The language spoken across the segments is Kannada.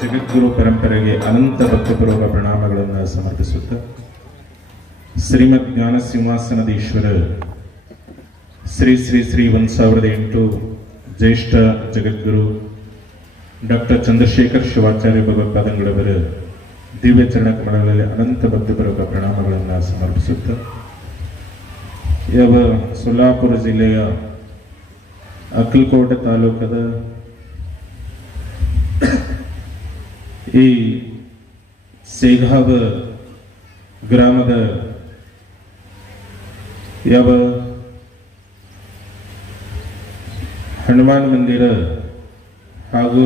ಜಗದ್ಗುರು ಪರಂಪರೆಗೆ ಅನಂತ ಭಕ್ತಪೂರ್ವಕ ಪ್ರಣಾಮಗಳನ್ನು ಸಮರ್ಪಿಸುತ್ತ ಶ್ರೀಮದ್ ಜ್ಞಾನ ಸಿಂಹಾಸನದೀಶ್ವರ ಶ್ರೀ ಶ್ರೀ ಶ್ರೀ 1008 ಜ್ಯೇಷ್ಠ ಜಗದ್ಗುರು ಡಾಕ್ಟರ್ ಚಂದ್ರಶೇಖರ್ ಶಿವಾಚಾರ್ಯ ಭಗವತ್ಪಾದಂಗಳವರ ದಿವ್ಯ ಚರಣ ಕಮಲಗಳಲ್ಲಿ ಅನಂತ ಭಕ್ತಪೂರ್ವಕ ಪ್ರಣಾಮಗಳನ್ನು ಸಮರ್ಪಿಸುತ್ತ ಯಾವ ಸೊಲ್ಲಾಪುರ ಜಿಲ್ಲೆಯ ಅಕ್ಕಲಕೋಟೆ ತಾಲೂಕದ ಈ ಸೇಘಾವ ಗ್ರಾಮದ ಯಾವ ಹನುಮಾನ್ ಮಂದಿರ ಹಾಗೂ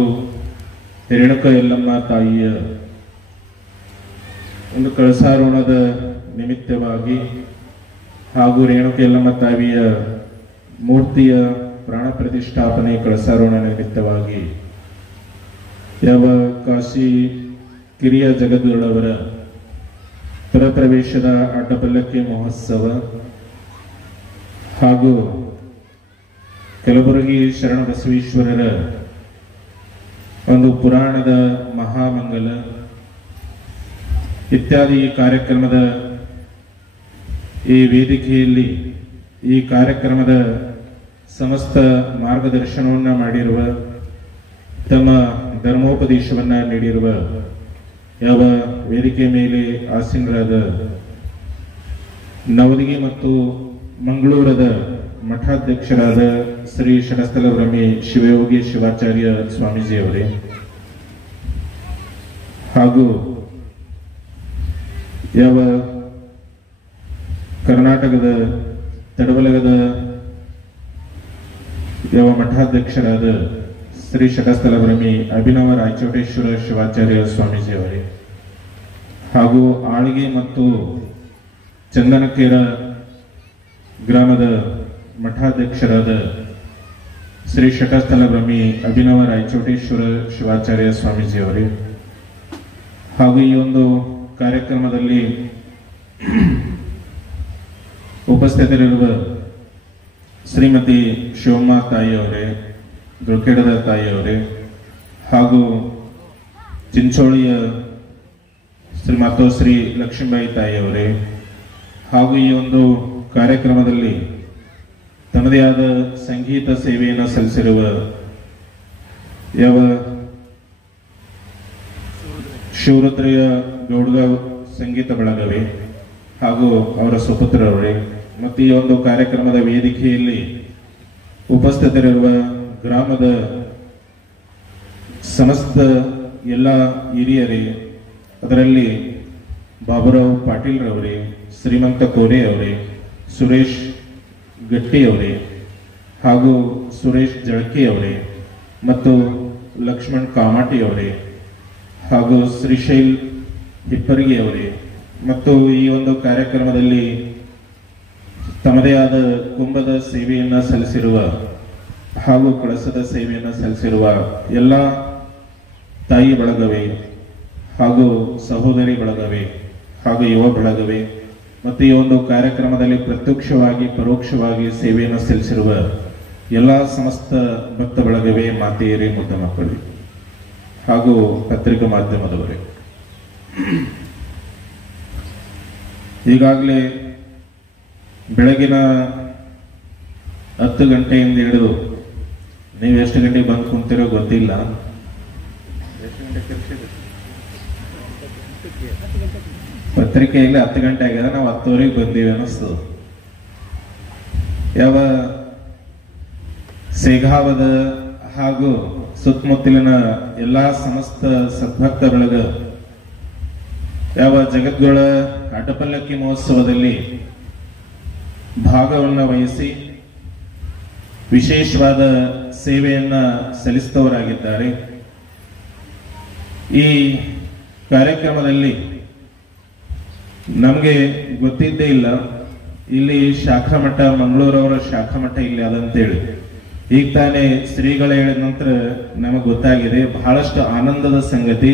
ರೇಣುಕ ಯಲ್ಲಮ್ಮ ತಾಯಿಯ ಒಂದು ಕಳಸಾರೋಹಣದ ನಿಮಿತ್ತವಾಗಿ ಹಾಗೂ ರೇಣುಕ ಯಲ್ಲಮ್ಮ ತಾಯಿಯ ಮೂರ್ತಿಯ ಪ್ರಾಣ ಪ್ರತಿಷ್ಠಾಪನೆ ಕಳಸಾರೋಹಣ ನಿಮಿತ್ತವಾಗಿ ಯಾವ ಕಾಶಿ ಕಿರಿಯ ಜಗದ್ಗುರುಗಳವರ ಪರಪ್ರವೇಶದ ಅಡ್ಡಪಲ್ಲಕ್ಕಿ ಮಹೋತ್ಸವ ಹಾಗೂ ಕಲಬುರಗಿ ಶರಣ ಬಸವೇಶ್ವರರ ಒಂದು ಪುರಾಣದ ಮಹಾಮಂಗಲ ಇತ್ಯಾದಿ ಕಾರ್ಯಕ್ರಮದ ಈ ವೇದಿಕೆಯಲ್ಲಿ ಈ ಕಾರ್ಯಕ್ರಮದ ಸಮಸ್ತ ಮಾರ್ಗದರ್ಶನವನ್ನ ಮಾಡಿರುವ ತಮ್ಮ ಧರ್ಮೋಪದೇಶವನ್ನ ನೀಡಿರುವ ಯಾವ ವೇದಿಕೆ ಮೇಲೆ ಆಸೀನರಾದ ನವದಗಿ ಮತ್ತು ಮಂಗಳೂರದ ಮಠಾಧ್ಯಕ್ಷರಾದ ಶ್ರೀ ಶನಸ್ಥಲ ಬ್ರಹ್ಮಿ ಶಿವಯೋಗಿ ಶಿವಾಚಾರ್ಯ ಸ್ವಾಮೀಜಿಯವರೇ ಹಾಗೂ ಯಾವ ಕರ್ನಾಟಕದ ತಡಬಲಗದ ಯಾವ ಮಠಾಧ್ಯಕ್ಷರಾದ ಶ್ರೀ ಶಟಸ್ಥಲ ಬ್ರಹ್ಮಿ ಅಭಿನವ ರಾಯಚೋಟೇಶ್ವರ ಶಿವಾಚಾರ್ಯ ಸ್ವಾಮೀಜಿಯವರೇ ಹಾಗೂ ಆಳ್ಗೆ ಮತ್ತು ಚಂದನಕೇರ ಗ್ರಾಮದ ಮಠಾಧ್ಯಕ್ಷರಾದ ಶ್ರೀ ಶಟಸ್ಥಲ ಬ್ರಹ್ಮಿ ಅಭಿನವ ರಾಯಚೋಟೇಶ್ವರ ಶಿವಾಚಾರ್ಯ ಸ್ವಾಮೀಜಿಯವರೇ ಹಾಗೂ ಈ ಒಂದು ಕಾರ್ಯಕ್ರಮದಲ್ಲಿ ಉಪಸ್ಥಿತರಿರುವ ಶ್ರೀಮತಿ ಶಿವಮ್ಮ ತಾಯಿಯವರೇ, ದುರ್ಕೆಡದ ತಾಯಿಯವರೇ ಹಾಗೂ ಚಿಂಚೋಳಿಯ ಶ್ರೀ ಲಕ್ಷ್ಮೀಬಾಯಿ ತಾಯಿಯವರೇ ಹಾಗೂ ಈ ಒಂದು ಕಾರ್ಯಕ್ರಮದಲ್ಲಿ ತನ್ನದೇ ಆದ ಸಂಗೀತ ಸೇವೆಯನ್ನು ಸಲ್ಲಿಸಿರುವ ಯಾವ ಶಿವರುದ್ರಯ್ಯ ಗೌಡ್ಗಾವ್ ಸಂಗೀತ ಬಳಗವೇ ಹಾಗೂ ಅವರ ಸುಪುತ್ರರವರೇ ಮತ್ತು ಈ ಒಂದು ಕಾರ್ಯಕ್ರಮದ ವೇದಿಕೆಯಲ್ಲಿ ಉಪಸ್ಥಿತರಿರುವ ಗ್ರಾಮದ ಸಮಸ್ತ ಎಲ್ಲ ಹಿರಿಯರೇ, ಅದರಲ್ಲಿ ಬಾಬುರಾವ್ ಪಾಟೀಲ್ ರವರೇ, ಶ್ರೀಮಂತ ಕೋರೆ ಅವರೇ, ಸುರೇಶ್ ಗಟ್ಟಿ ಅವರೇ ಹಾಗೂ ಸುರೇಶ್ ಜಳಕಿ ಅವರೇ ಮತ್ತು ಲಕ್ಷ್ಮಣ್ ಕಾಮಾಟಿ ಅವರೇ ಹಾಗೂ ಶ್ರೀಶೈಲ್ ಹಿಪ್ಪರ್ಗಿ ಅವರೇ ಮತ್ತು ಈ ಒಂದು ಕಾರ್ಯಕ್ರಮದಲ್ಲಿ ತಮ್ಮದೇ ಆದ ಕುಂಭದ ಸೇವೆಯನ್ನ ಸಲ್ಲಿಸಿರುವ ಹಾಗೂ ಕಳಸದ ಸೇವೆಯನ್ನು ಸಲ್ಲಿಸಿರುವ ಎಲ್ಲ ತಾಯಿ ಬಳಗವೇ ಹಾಗೂ ಸಹೋದರಿ ಬಳಗವೇ ಹಾಗೂ ಯುವ ಬಳಗವೇ ಮತ್ತು ಈ ಒಂದು ಕಾರ್ಯಕ್ರಮದಲ್ಲಿ ಪ್ರತ್ಯಕ್ಷವಾಗಿ ಪರೋಕ್ಷವಾಗಿ ಸೇವೆಯನ್ನು ಸಲ್ಲಿಸಿರುವ ಎಲ್ಲ ಸಮಸ್ತ ಭಕ್ತ ಬಳಗವೇ, ಮಾತೆಯರೇ, ಮುದ್ದ ಮಕ್ಕಳೇ ಹಾಗೂ ಪತ್ರಿಕಾ ಮಾಧ್ಯಮದವರೇ, ಈಗಾಗಲೇ ಬೆಳಗಿನ 10 ಗಂಟೆಯಿಂದ ಹಿಡಿದು ನೀವು ಎಷ್ಟು ಗಂಟೆಗೆ ಬಂದು ಕುಂತಿರೋ ಗೊತ್ತಿಲ್ಲ. ಪತ್ರಿಕೆಯಲ್ಲಿ 10 ಗಂಟೆ ಆಗ್ಯದ, ನಾವು 10:15 ಬಂದೀವಿ ಅನ್ನಿಸ್ತದ. ಯಾವ ಸೇಘಾವದ ಹಾಗೂ ಸುತ್ತಮುತ್ತಲಿನ ಎಲ್ಲಾ ಸಮಸ್ತ ಸದ್ಭಕ್ತ ಬಳಗ ಯಾವ ಜಗದ್ಗುರುಳ ಅಡ್ಡಪಲ್ಲಕ್ಕಿ ಮಹೋತ್ಸವದಲ್ಲಿ ಭಾಗವನ್ನು ವಹಿಸಿ ವಿಶೇಷವಾದ ಸೇವೆಯನ್ನ ಸಲ್ಲಿಸಿದವರಾಗಿದ್ದಾರೆ. ಈ ಕಾರ್ಯಕ್ರಮದಲ್ಲಿ ನಮಗೆ ಗೊತ್ತಿದ್ದೇ ಇಲ್ಲ, ಇಲ್ಲಿ ಶಾಖಾ ಮಠ ಮಂಗಳೂರವರ ಶಾಖಾ ಮಠ ಇಲ್ಲಿ ಅದಂತೇಳಿ ಈಗ ತಾನೇ ಶ್ರೀಗಳ ಹೇಳಿದ ನಂತರ ನಮಗೆ ಗೊತ್ತಾಗಿದೆ. ಬಹಳಷ್ಟು ಆನಂದದ ಸಂಗತಿ.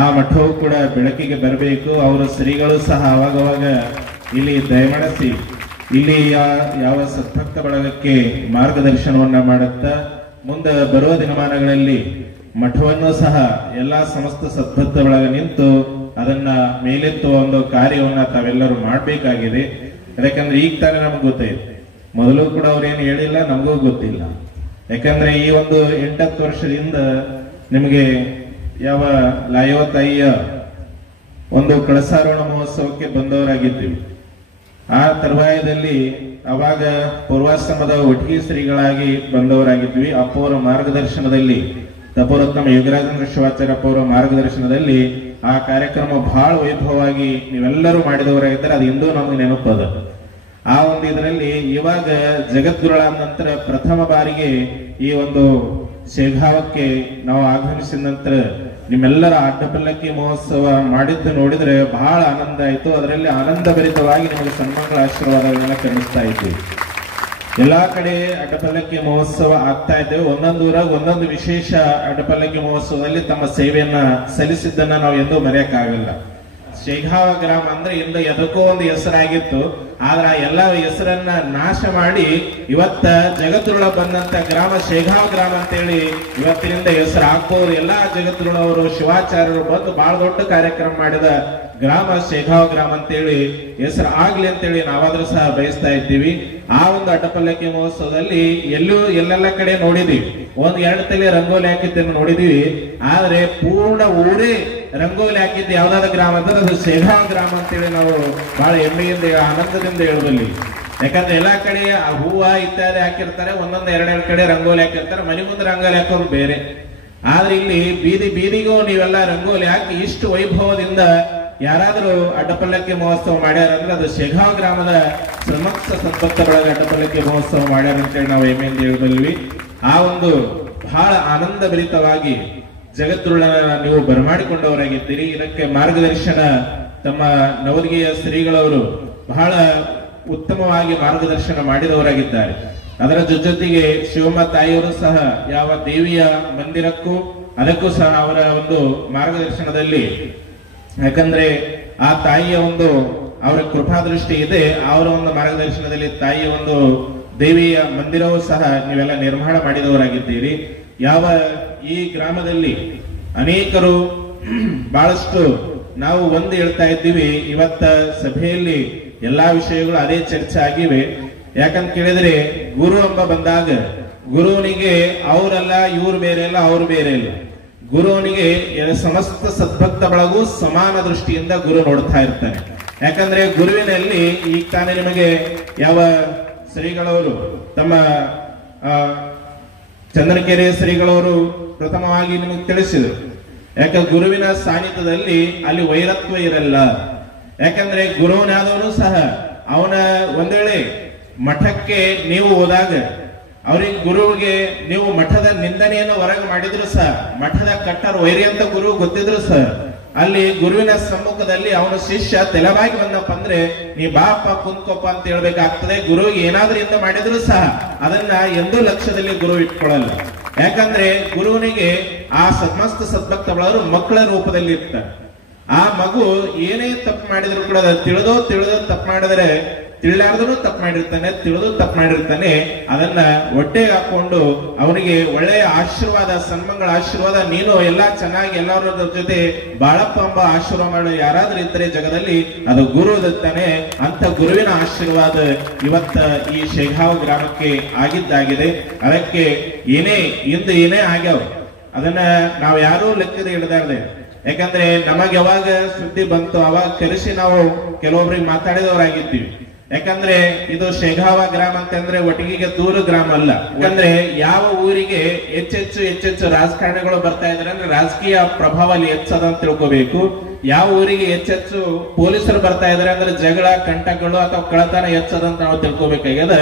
ಆ ಮಠವು ಕೂಡ ಬೆಳಕಿಗೆ ಬರಬೇಕು. ಅವರ ಶ್ರೀಗಳು ಸಹ ಅವಾಗವಾಗ ಇಲ್ಲಿ ದಯಮಾಡಿಸಿ ಇಲ್ಲಿ ಯಾವ ಸದ್ಭಕ್ತ ಬಳಗಕ್ಕೆ ಮಾರ್ಗದರ್ಶನವನ್ನ ಮಾಡುತ್ತಾ ಮುಂದೆ ಬರುವ ದಿನಮಾನಗಳಲ್ಲಿ ಮಠವನ್ನು ಸಹ ಎಲ್ಲಾ ಸಮಸ್ತ ಸದ್ಬದ್ಧ ಒಳಗೆ ನಿಂತು ಅದನ್ನ ಮೇಲೆತ್ತುವ ಒಂದು ಕಾರ್ಯವನ್ನ ತಾವೆಲ್ಲರೂ ಮಾಡ್ಬೇಕಾಗಿದೆ. ಯಾಕಂದ್ರೆ ಈಗ ತಾನೇ ನಮ್ಗೆ ಗೊತ್ತೈತೆ, ಮೊದಲು ಕೂಡ ಅವ್ರೇನು ಹೇಳಿಲ್ಲ, ನಮಗೂ ಗೊತ್ತಿಲ್ಲ. ಯಾಕಂದ್ರೆ ಈ ಒಂದು 8-10 ವರ್ಷದಿಂದ ನಿಮಗೆ ಯಾವ ಲಾಯವತಾಯಿಯ ಒಂದು ಕಳಸಾರೋಹಣ ಮಹೋತ್ಸವಕ್ಕೆ ಬಂದವರಾಗಿದ್ದೀವಿ. ಆ ತರುವಾಯದಲ್ಲಿ ಅವಾಗ ಪೂರ್ವಾಶ್ರಮದ ಒಟ್ಟಿಗೆ ಶ್ರೀಗಳಾಗಿ ಬಂದವರಾಗಿದ್ವಿ. ಅಪ್ಪವರ ಮಾರ್ಗದರ್ಶನದಲ್ಲಿ, ತಪೋರತ್ನ ಯೋಗರಾಜೇಂದ್ರ ಶಿವಾಚಾರ್ಯ ಅಪ್ಪವರ ಮಾರ್ಗದರ್ಶನದಲ್ಲಿ ಆ ಕಾರ್ಯಕ್ರಮ ಬಹಳ ವೈಭವವಾಗಿ ನೀವೆಲ್ಲರೂ ಮಾಡಿದವರಾಗಿದ್ದಾರೆ. ಅದು ಇಂದು ನಮಗೆ ನೆನಪದ. ಆ ಒಂದು ಇದರಲ್ಲಿ ಇವಾಗ ಜಗದ್ಗುರುಳಾದ ನಂತರ ಪ್ರಥಮ ಬಾರಿಗೆ ಈ ಒಂದು ಶೇಘಾವಕ್ಕೆ ನಾವು ಆಗಮಿಸಿದ ನಂತರ ನಿಮ್ಮೆಲ್ಲರ ಅಡ್ಡಪಲ್ಲಕ್ಕಿ ಮಹೋತ್ಸವ ಮಾಡಿದ್ದು ನೋಡಿದ್ರೆ ಬಹಳ ಆನಂದ ಆಯ್ತು. ಅದರಲ್ಲಿ ಆನಂದ ಭರಿತವಾಗಿ ನಿಮಗೆ ಸನ್ಮಾನಗಳ ಆಶೀರ್ವಾದಗಳನ್ನ ಕರುಣಿಸ್ತಾ ಇದ್ದೀವಿ. ಎಲ್ಲಾ ಕಡೆ ಅಡ್ಡಪಲ್ಲಕ್ಕಿ ಮಹೋತ್ಸವ ಆಗ್ತಾ ಇದ್ದೇವೆ. ಒಂದೊಂದು ಊರಾಗ ಒಂದೊಂದು ವಿಶೇಷ ಅಡ್ಡಪಲ್ಲಕ್ಕಿ ಮಹೋತ್ಸವದಲ್ಲಿ ತಮ್ಮ ಸೇವೆಯನ್ನ ಸಲ್ಲಿಸಿದ್ದನ್ನ ನಾವು ಎಂದೂ ಮರೆಯಕ್ಕಾಗಲ್ಲ. ಶೇಘಾವ ಗ್ರಾಮ ಅಂದ್ರೆ ಇಂದ ಎದಕ್ಕೋ ಒಂದು ಹೆಸರಾಗಿತ್ತು. ಆದ್ರ ಎಲ್ಲಾ ಹೆಸರನ್ನ ನಾಶ ಮಾಡಿ ಇವತ್ತ ಜಗದ್ಗುರುಳ ಬಂದಂತ ಗ್ರಾಮ ಶೇಘಾವ ಗ್ರಾಮ ಅಂತೇಳಿ ಇವತ್ತಿನಿಂದ ಹೆಸರು ಹಾಕೋರು ಎಲ್ಲಾ ಜಗದ್ಗುರುಳವರು ಶಿವಾಚಾರ್ಯರು ಬಂದು ಬಹಳ ದೊಡ್ಡ ಕಾರ್ಯಕ್ರಮ ಮಾಡಿದ ಗ್ರಾಮ ಶೇಘಾವ ಗ್ರಾಮ ಅಂತೇಳಿ ಹೆಸರು ಆಗ್ಲಿ ಅಂತೇಳಿ ನಾವಾದ್ರೂ ಸಹ ಬಯಸ್ತಾ ಇದ್ದೀವಿ. ಆ ಒಂದು ಅಡ್ಡಪಲ್ಲಕ್ಕಿ ಮಹೋತ್ಸವದಲ್ಲಿ ಎಲ್ಲೆಲ್ಲ ಕಡೆ ನೋಡಿದೀವಿ, 1-2 ತಲೆ ರಂಗೋಲಿ ಹಾಕಿದ್ದನ್ನು ನೋಡಿದೀವಿ. ಆದ್ರೆ ಪೂರ್ಣ ಊರೇ ರಂಗೋಲಿ ಹಾಕಿದ್ದು ಯಾವ್ದಾದ ಗ್ರಾಮ ಅಂದ್ರೆ ಅದು ಶೇಘಾವ ಗ್ರಾಮ ಅಂತೇಳಿ ನಾವು ಬಹಳ ಹೆಮ್ಮೆಯಿಂದ ಆನಂದದಿಂದ ಹೇಳಬಲ್ಲಿ. ಯಾಕಂದ್ರೆ ಎಲ್ಲಾ ಕಡೆ ಹೂವ ಇತ್ಯಾದಿ ಹಾಕಿರ್ತಾರೆ, ಒಂದೊಂದು 2-2 ಕಡೆ ರಂಗೋಲಿ ಹಾಕಿರ್ತಾರೆ, ಮನೆ ಮುಂದೆ ರಂಗೋಲಿ ಹಾಕೋದು ಬೇರೆ. ಆದ್ರೆ ಇಲ್ಲಿ ಬೀದಿಗೂ ನೀವೆಲ್ಲ ರಂಗೋಲಿ ಹಾಕಿ ಇಷ್ಟು ವೈಭವದಿಂದ ಯಾರಾದ್ರೂ ಅಡ್ಡಪಲ್ಲಕ್ಕಿ ಮಹೋತ್ಸವ ಮಾಡ್ಯಾರ ಅಂದ್ರೆ ಅದು ಶೇಘಾವ ಗ್ರಾಮದ ಸಮಸ್ತ ಸದ್ಭಕ್ತರೊಳಗೆ ಅಡ್ಡಪಲ್ಲಕ್ಕಿ ಮಹೋತ್ಸವ ಮಾಡ್ಯಾರ ಅಂತೇಳಿ ನಾವು ಹೆಮ್ಮೆಯಿಂದ ಹೇಳಬಲ್ವಿ. ಆ ಒಂದು ಬಹಳ ಆನಂದ ಭರಿತವಾಗಿ ಜಗದ್ಗುರುಳನ ನೀವು ಬರಮಾಡಿಕೊಂಡವರಾಗಿದ್ದೀರಿ. ಇದಕ್ಕೆ ಮಾರ್ಗದರ್ಶನ ತಮ್ಮ ನವದಗಿಯ ಶ್ರೀಗಳವರು ಬಹಳ ಉತ್ತಮವಾಗಿ ಮಾರ್ಗದರ್ಶನ ಮಾಡಿದವರಾಗಿದ್ದಾರೆ. ಅದರ ಜೊತೆಗೆ ಶಿವಮ್ಮ ತಾಯಿಯವರು ಸಹ ಯಾವ ದೇವಿಯ ಮಂದಿರಕ್ಕೂ ಅದಕ್ಕೂ ಸಹ ಅವರ ಒಂದು ಮಾರ್ಗದರ್ಶನದಲ್ಲಿ, ಯಾಕಂದ್ರೆ ಆ ತಾಯಿಯ ಒಂದು ಅವರ ಕೃಪಾದೃಷ್ಟಿ ಇದೆ, ಅವರ ಒಂದು ಮಾರ್ಗದರ್ಶನದಲ್ಲಿ ತಾಯಿಯ ಒಂದು ದೇವಿಯ ಮಂದಿರವೂ ಸಹ ನೀವೆಲ್ಲ ನಿರ್ಮಾಣ ಮಾಡಿದವರಾಗಿದ್ದೀರಿ. ಯಾವ ಈ ಗ್ರಾಮದಲ್ಲಿ ಅನೇಕರು ಬಹಳಷ್ಟು ನಾವು ಒಂದು ಹೇಳ್ತಾ ಇದ್ದೀವಿ, ಇವತ್ತ ಸಭೆಯಲ್ಲಿ ಎಲ್ಲಾ ವಿಷಯಗಳು ಅದೇ ಚರ್ಚೆ ಆಗಿವೆ. ಯಾಕಂತ ಕೇಳಿದ್ರೆ ಗುರು ಎಂಬ ಬಂದಾಗ ಗುರುವನಿಗೆ ಅವರಲ್ಲ ಇವ್ರು ಬೇರೆ ಇಲ್ಲ, ಅವ್ರು ಬೇರೆ ಇಲ್ಲ. ಗುರುವನಿಗೆ ಸಮಸ್ತ ಸದ್ಭಕ್ತ ಬಳಗೂ ಸಮಾನ ದೃಷ್ಟಿಯಿಂದ ಗುರು ನೋಡ್ತಾ ಇರ್ತಾನೆ. ಯಾಕಂದ್ರೆ ಗುರುವಿನಲ್ಲಿ ಈಗ ತಾನೇ ನಿಮಗೆ ಯಾವ ಶ್ರೀಗಳವರು ತಮ್ಮ ಚಂದ್ರಕೆರೆ ಶ್ರೀಗಳವರು ಪ್ರಥಮವಾಗಿ ನಿಮಗೆ ತಿಳಿಸಿದರು. ಯಾಕಂದ್ರೆ ಗುರುವಿನ ಸಾನ್ನಿಧ್ಯದಲ್ಲಿ ಅಲ್ಲಿ ವೈರತ್ವ ಇರಲ್ಲ. ಯಾಕಂದ್ರೆ ಗುರುವನಾದವನು ಸಹ ಅವನ ಒಂದ್ ವೇಳೆ ಮಠಕ್ಕೆ ನೀವು ಹೋದಾಗ ಅವ್ರಿಗೆ ಗುರುವಿಗೆ ನೀವು ಮಠದ ನಿಂದನೆಯನ್ನು ಹೊರಗೆ ಮಾಡಿದ್ರು ಸಹ, ಮಠದ ಕಟ್ಟರ್ ವೈರಿ ಅಂತ ಗುರು ಗೊತ್ತಿದ್ರು ಸಹ, ಅಲ್ಲಿ ಗುರುವಿನ ಸಮ್ಮುಖದಲ್ಲಿ ಅವನ ಶಿಷ್ಯ ತೆಲವಾಗಿ ಬಂದಪ್ಪ ಅಂದ್ರೆ ನೀ ಬಾಪ ಕುಂತ್ಕೊಪ್ಪ ಅಂತ ಹೇಳ್ಬೇಕಾಗ್ತದೆ. ಗುರುವಿಗೆ ಏನಾದ್ರೂ ಇಂದ ಮಾಡಿದ್ರು ಸಹ ಅದನ್ನ ಎಂದೂ ಲಕ್ಷ್ಯದಲ್ಲಿ ಗುರು ಇಟ್ಕೊಳ್ಳಲ್ಲ. ಯಾಕಂದ್ರೆ ಗುರುವಿನಿಗೆ ಆ ಸಮಸ್ತ ಸದ್ಭಕ್ತಗಳವರು ಮಕ್ಕಳ ರೂಪದಲ್ಲಿ ಇರ್ತಾರೆ. ಆ ಮಗು ಏನೇ ತಪ್ಪು ಮಾಡಿದ್ರು ಕೂಡ ತಿಳಿದೋ ತಪ್ಪು ಮಾಡಿದ್ರೆ ತಿಳಿಲಾರ್ದೂ ತಪ್ಪು ಮಾಡಿರ್ತಾನೆ, ತಿಳಿದು ತಪ್ಪು ಮಾಡಿರ್ತಾನೆ, ಅದನ್ನ ಹೊಟ್ಟೆ ಹಾಕೊಂಡು ಅವನಿಗೆ ಒಳ್ಳೆಯ ಆಶೀರ್ವಾದ, ಸನ್ಮಂಗಳ ಆಶೀರ್ವಾದ, ನೀನು ಎಲ್ಲಾ ಚೆನ್ನಾಗಿ ಎಲ್ಲರ ಜೊತೆ ಬಾಳಪ್ಪ ಎಂಬ ಆಶೀರ್ವಾದ ಮಾಡೋ ಯಾರಾದ್ರೂ ಇದ್ರೆ ಜಗದಲ್ಲಿ ಅದು ಗುರು ಇರ್ತಾನೆ. ಅಂತ ಗುರುವಿನ ಆಶೀರ್ವಾದ ಇವತ್ತ ಈ ಶೇಘಾವ ಗ್ರಾಮಕ್ಕೆ ಆಗಿದ್ದಾಗಿದೆ. ಅದಕ್ಕೆ ಏನೇ ಆಗ್ಯಾವ ಅದನ್ನ ನಾವ್ ಯಾರೂ ಲೆಕ್ಕದ ಹಿಡ್ದಾರ್ದೆ. ಯಾಕಂದ್ರೆ ನಮಗ್ ಯಾವಾಗ ಸುದ್ದಿ ಬಂತು ಅವಾಗ ಕರೆಸಿ ನಾವು ಕೆಲವೊಬ್ರಿಗೆ ಮಾತಾಡಿದವರಾಗಿದ್ದೀವಿ. ಯಾಕಂದ್ರೆ ಇದು ಶೇಘಾವ ಗ್ರಾಮ ಅಂತಂದ್ರೆ ಒಟ್ಟಿಗೆ ದೂರ ಗ್ರಾಮ ಅಲ್ಲ. ಯಾಕಂದ್ರೆ ಯಾವ ಊರಿಗೆ ಹೆಚ್ಚೆಚ್ಚು ರಾಜಕಾರಣಿಗಳು ಬರ್ತಾ ಇದಾರೆ ಅಂದ್ರೆ ರಾಜಕೀಯ ಪ್ರಭಾವ ಅಲ್ಲಿ ಹೆಚ್ಚದ ಅಂತ ತಿಳ್ಕೋಬೇಕು. ಯಾವ ಊರಿಗೆ ಹೆಚ್ಚೆಚ್ಚು ಪೊಲೀಸರು ಬರ್ತಾ ಇದಾರೆ ಅಂದ್ರೆ ಜಗಳ, ಕಂಟಕಗಳು ಅಥವಾ ಕಳತನ ಹೆಚ್ಚದಂತ ನಾವು ತಿಳ್ಕೋಬೇಕಾಗ್ಯದ.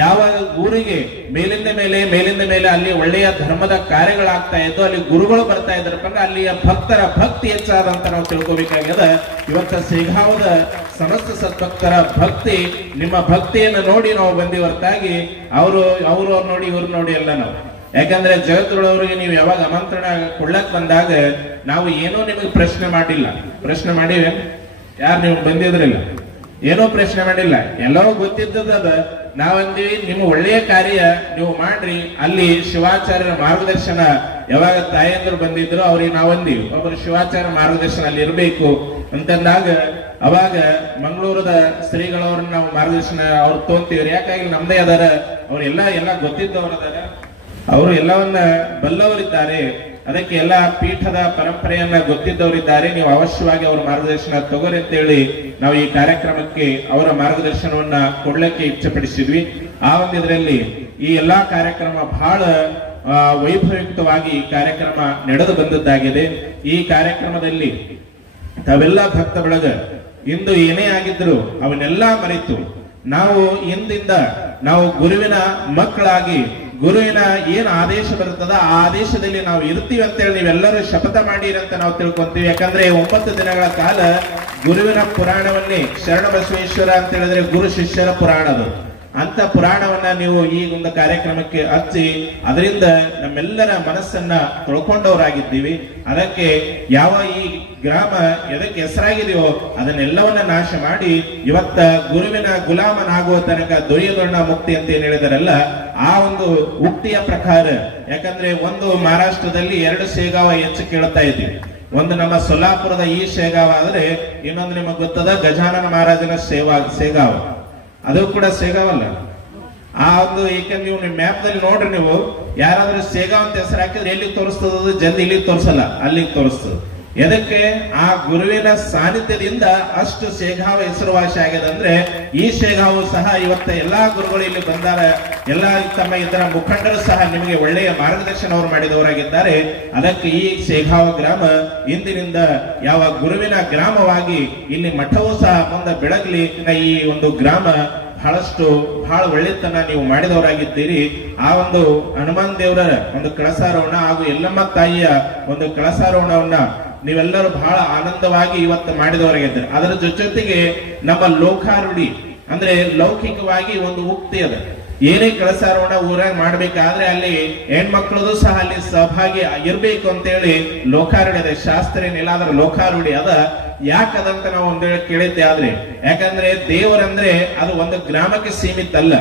ಯಾವ ಊರಿಗೆ ಮೇಲಿಂದ ಮೇಲೆ ಅಲ್ಲಿ ಒಳ್ಳೆಯ ಧರ್ಮದ ಕಾರ್ಯಗಳಾಗ್ತಾ ಇದ್ದು ಅಲ್ಲಿ ಗುರುಗಳು ಬರ್ತಾ ಇದ್ದಾರಪ್ಪ ಅಂದ್ರೆ ಅಲ್ಲಿಯ ಭಕ್ತರ ಭಕ್ತಿ ಹೆಚ್ಚಾದಂತ ನಾವು ತಿಳ್ಕೋಬೇಕಾಗ್ಯದ. ಇವತ್ತ ಶೇಘಾವದ ಸಮಸ್ತ ಸದ್ಭಕ್ತರ ಭಕ್ತಿ, ನಿಮ್ಮ ಭಕ್ತಿಯನ್ನು ನೋಡಿ ನಾವು ಬಂದಿ ಹೊರತಾಗಿ ಅವರು ನೋಡಿ ಇವ್ರು ನೋಡಿ ಎಲ್ಲ ನಾವು. ಯಾಕಂದ್ರೆ ಜಗದ್ಗುರುಳವರಿಗೆ ನೀವು ಯಾವಾಗ ಆಮಂತ್ರಣ ಕೊಡ್ಲಕ್ ಬಂದಾಗ ನಾವು ಏನೋ ನಿಮಗೆ ಪ್ರಶ್ನೆ ಮಾಡಿಲ್ಲ. ಪ್ರಶ್ನೆ ಮಾಡಿವೆ ಯಾರು ನೀವು ಬಂದಿದ್ರಿಲ್ಲ. ಏನೋ ಪ್ರಶ್ನೆ ಮಾಡಿಲ್ಲ, ಎಲ್ಲವೂ ಗೊತ್ತಿದ್ದದ. ನಾವಂದೀವಿ ನಿಮ್ಮ ಒಳ್ಳೆಯ ಕಾರ್ಯ ನೀವು ಮಾಡ್ರಿ, ಅಲ್ಲಿ ಶಿವಾಚಾರ್ಯರ ಮಾರ್ಗದರ್ಶನ ಯಾವಾಗ ತಾಯಂದ್ರು ಬಂದಿದ್ರು ಅವ್ರಿಗೆ ನಾವಂದೀವಿ ಒಬ್ಬರು ಶಿವಾಚಾರ್ಯ ಮಾರ್ಗದರ್ಶನ ಅಲ್ಲಿ ಇರಬೇಕು ಅಂತಂದಾಗ ಅವಾಗ ಮಂಗಳೂರದ ಶ್ರೀಗಳವ್ರನ್ನ ನಾವು ಮಾರ್ಗದರ್ಶನ ಅವ್ರು ತೊಂತೀವ್ರಿ. ಯಾಕಾಗಿ ನಮ್ದೇ ಅದಾರ, ಅವ್ರೆಲ್ಲ ಗೊತ್ತಿದ್ದವ್ರ ಅದಾರ, ಅವರು ಎಲ್ಲವನ್ನ ಬಲ್ಲವರಿದ್ದಾರೆ, ಅದಕ್ಕೆ ಎಲ್ಲ ಪೀಠದ ಪರಂಪರೆಯನ್ನ ಗೊತ್ತಿದ್ದವರಿದ್ದಾರೆ. ನೀವು ಅವಶ್ಯವಾಗಿ ಅವರ ಮಾರ್ಗದರ್ಶನ ತಗೋರಿ ಅಂತೇಳಿ ನಾವು ಈ ಕಾರ್ಯಕ್ರಮಕ್ಕೆ ಅವರ ಮಾರ್ಗದರ್ಶನವನ್ನ ಕೊಡ್ಲಿಕ್ಕೆ ಇಚ್ಛೆಪಡಿಸಿದ್ವಿ. ಆ ಒಂದು ಇದರಲ್ಲಿ ಈ ಎಲ್ಲಾ ಕಾರ್ಯಕ್ರಮ ಬಹಳ ವೈಭವಯುಕ್ತವಾಗಿ ಈ ಕಾರ್ಯಕ್ರಮ ನಡೆದು ಬಂದದ್ದಾಗಿದೆ. ಈ ಕಾರ್ಯಕ್ರಮದಲ್ಲಿ ತಾವೆಲ್ಲ ಭಕ್ತ ಬಳಗ ಇಂದು ಏನೇ ಆಗಿದ್ರು ಅವನ್ನೆಲ್ಲ ಮರೆತು ನಾವು ಇಂದಿಂದ ನಾವು ಗುರುವಿನ ಮಕ್ಕಳಾಗಿ ಗುರುವಿನ ಏನ್ ಆದೇಶ ಬರುತ್ತದ ಆ ಆದೇಶದಲ್ಲಿ ನಾವು ಇರ್ತೀವಿ ಅಂತೇಳಿ ನೀವೆಲ್ಲರೂ ಶಪಥ ಮಾಡಿರಂತ ನಾವು ತಿಳ್ಕೊಂತೀವಿ. ಯಾಕಂದ್ರೆ 9 ದಿನಗಳ ಕಾಲ ಗುರುವಿನ ಪುರಾಣವನ್ನೇ ಶರಣ ಬಸವೇಶ್ವರ ಅಂತ ಹೇಳಿದ್ರೆ ಗುರು ಶಿಷ್ಯರ ಪುರಾಣದು ಅಂತ ಪುರಾಣವನ್ನ ನೀವು ಈ ಒಂದು ಕಾರ್ಯಕ್ರಮಕ್ಕೆ ಹಚ್ಚಿ ಅದರಿಂದ ನಮ್ಮೆಲ್ಲರ ಮನಸ್ಸನ್ನ ತೊಳ್ಕೊಂಡವರಾಗಿದ್ದೀವಿ. ಅದಕ್ಕೆ ಯಾವ ಈ ಗ್ರಾಮ ಎದಕ್ಕೆ ಹೆಸರಾಗಿದೆಯೋ ಅದನ್ನೆಲ್ಲವನ್ನ ನಾಶ ಮಾಡಿ ಇವತ್ತ ಗುರುವಿನ ಗುಲಾಮನಾಗುವ ತನಕ ದೊರೆಯದೊಣ್ಣ ಮುಕ್ತಿ ಅಂತ ಏನ್ ಹೇಳಿದಾರಲ್ಲ ಆ ಒಂದು ಉಕ್ತಿಯ ಪ್ರಕಾರ, ಯಾಕಂದ್ರೆ ಒಂದು ಮಹಾರಾಷ್ಟ್ರದಲ್ಲಿ 2 ಶೇಗಾವ ಹೆಚ್ಚು ಕೇಳ್ತಾ ಇದ್ದೀವಿ. ಒಂದು ನಮ್ಮ ಸೊಲ್ಲಾಪುರದ ಈ ಶೇಗಾವ ಆದ್ರೆ ಇನ್ನೊಂದು ನಿಮಗೆ ಗೊತ್ತದ ಗಜಾನನ ಮಹಾರಾಜನ ಶೇಗಾವ, ಅದು ಕೂಡ ಸೇಗಾವಲ್ಲ. ಆ ಒಂದು ಏಕೆಂದ್ರೆ ನೀವು ನಿಮ್ಮ ಮ್ಯಾಪ್ ದಲ್ಲಿ ನೋಡ್ರಿ, ನೀವು ಯಾರಾದ್ರೂ ಸೇಗಾವ್ ಅಂತ ಹೆಸರು ಹಾಕಿದ್ರೆ ಎಲ್ಲಿಗೆ ತೋರಿಸ್ತದ, ಜಲ್ದಿ ಇಲ್ಲಿಗೆ ತೋರಿಸಲ್ಲ, ಅಲ್ಲಿಗೆ ತೋರಿಸ್ತದ. ಎದಕ್ಕೆ? ಆ ಗುರುವಿನ ಸಾನ್ನಿಧ್ಯದಿಂದ ಅಷ್ಟು ಶೇಗಾವ ಹೆಸರುವಾಸಿ ಆಗಿದೆ. ಅಂದ್ರೆ ಈ ಶೇಗಾವು ಸಹ ಇವತ್ತ ಎಲ್ಲಾ ಗುರುಗಳು ಇಲ್ಲಿ ಬಂದಾರ, ಎಲ್ಲಾ ತಮ್ಮ ಇತರ ಮುಖಂಡರು ಸಹ ನಿಮಗೆ ಒಳ್ಳೆಯ ಮಾರ್ಗದರ್ಶನ ಅವರು ಮಾಡಿದವರಾಗಿದ್ದಾರೆ. ಅದಕ್ಕೆ ಈ ಶೇಗಾವ ಗ್ರಾಮ ಇಂದಿನಿಂದ ಯಾವ ಗುರುವಿನ ಗ್ರಾಮವಾಗಿ ಇಲ್ಲಿ ಮಠವೂ ಸಹ ಮುಂದೆ ಬೆಳಗಲಿ. ಈ ಒಂದು ಗ್ರಾಮ ಬಹಳ ಒಳ್ಳೆತನ ನೀವು ಮಾಡಿದವರಾಗಿದ್ದೀರಿ. ಆ ಒಂದು ಹನುಮಾನ್ ದೇವರ ಒಂದು ಕಳಸಾರೋಹಣ ಹಾಗೂ ಎಲ್ಲಮ್ಮ ತಾಯಿಯ ಒಂದು ಕಳಸಾರೋಹಣವನ್ನ ನೀವೆಲ್ಲರೂ ಬಹಳ ಆನಂದವಾಗಿ ಇವತ್ತು ಮಾಡಿದವರಾಗಿದ್ದಾರೆ. ಅದರ ಜೊತೆಗೆ ನಮ್ಮ ಲೋಕಾರೂಢಿ ಅಂದ್ರೆ ಲೌಕಿಕವಾಗಿ ಒಂದು ಉಕ್ತಿ ಅದ, ಏನೇ ಕಳಸಾರೋಹಣ ಊರಾಗ ಮಾಡ್ಬೇಕಾದ್ರೆ ಅಲ್ಲಿ ಹೆಣ್ಮಕ್ಳದು ಸಹ ಅಲ್ಲಿ ಸಹಭಾಗಿ ಇರ್ಬೇಕು ಅಂತೇಳಿ ಲೋಕಾರೂಢಿ ಇದೆ. ಶಾಸ್ತ್ರ ಏನಿಲ್ಲ, ಅದರ ಲೋಕಾರೂಢಿ ಅದ. ಯಾಕದಂತ ನಾವು ಒಂದ್ ವೇಳೆ ಕೇಳಿದ್ದೆ ಆದ್ರೆ, ಯಾಕಂದ್ರೆ ದೇವರಂದ್ರೆ ಅದು ಒಂದು ಗ್ರಾಮಕ್ಕೆ ಸೀಮಿತ ಅಲ್ಲ,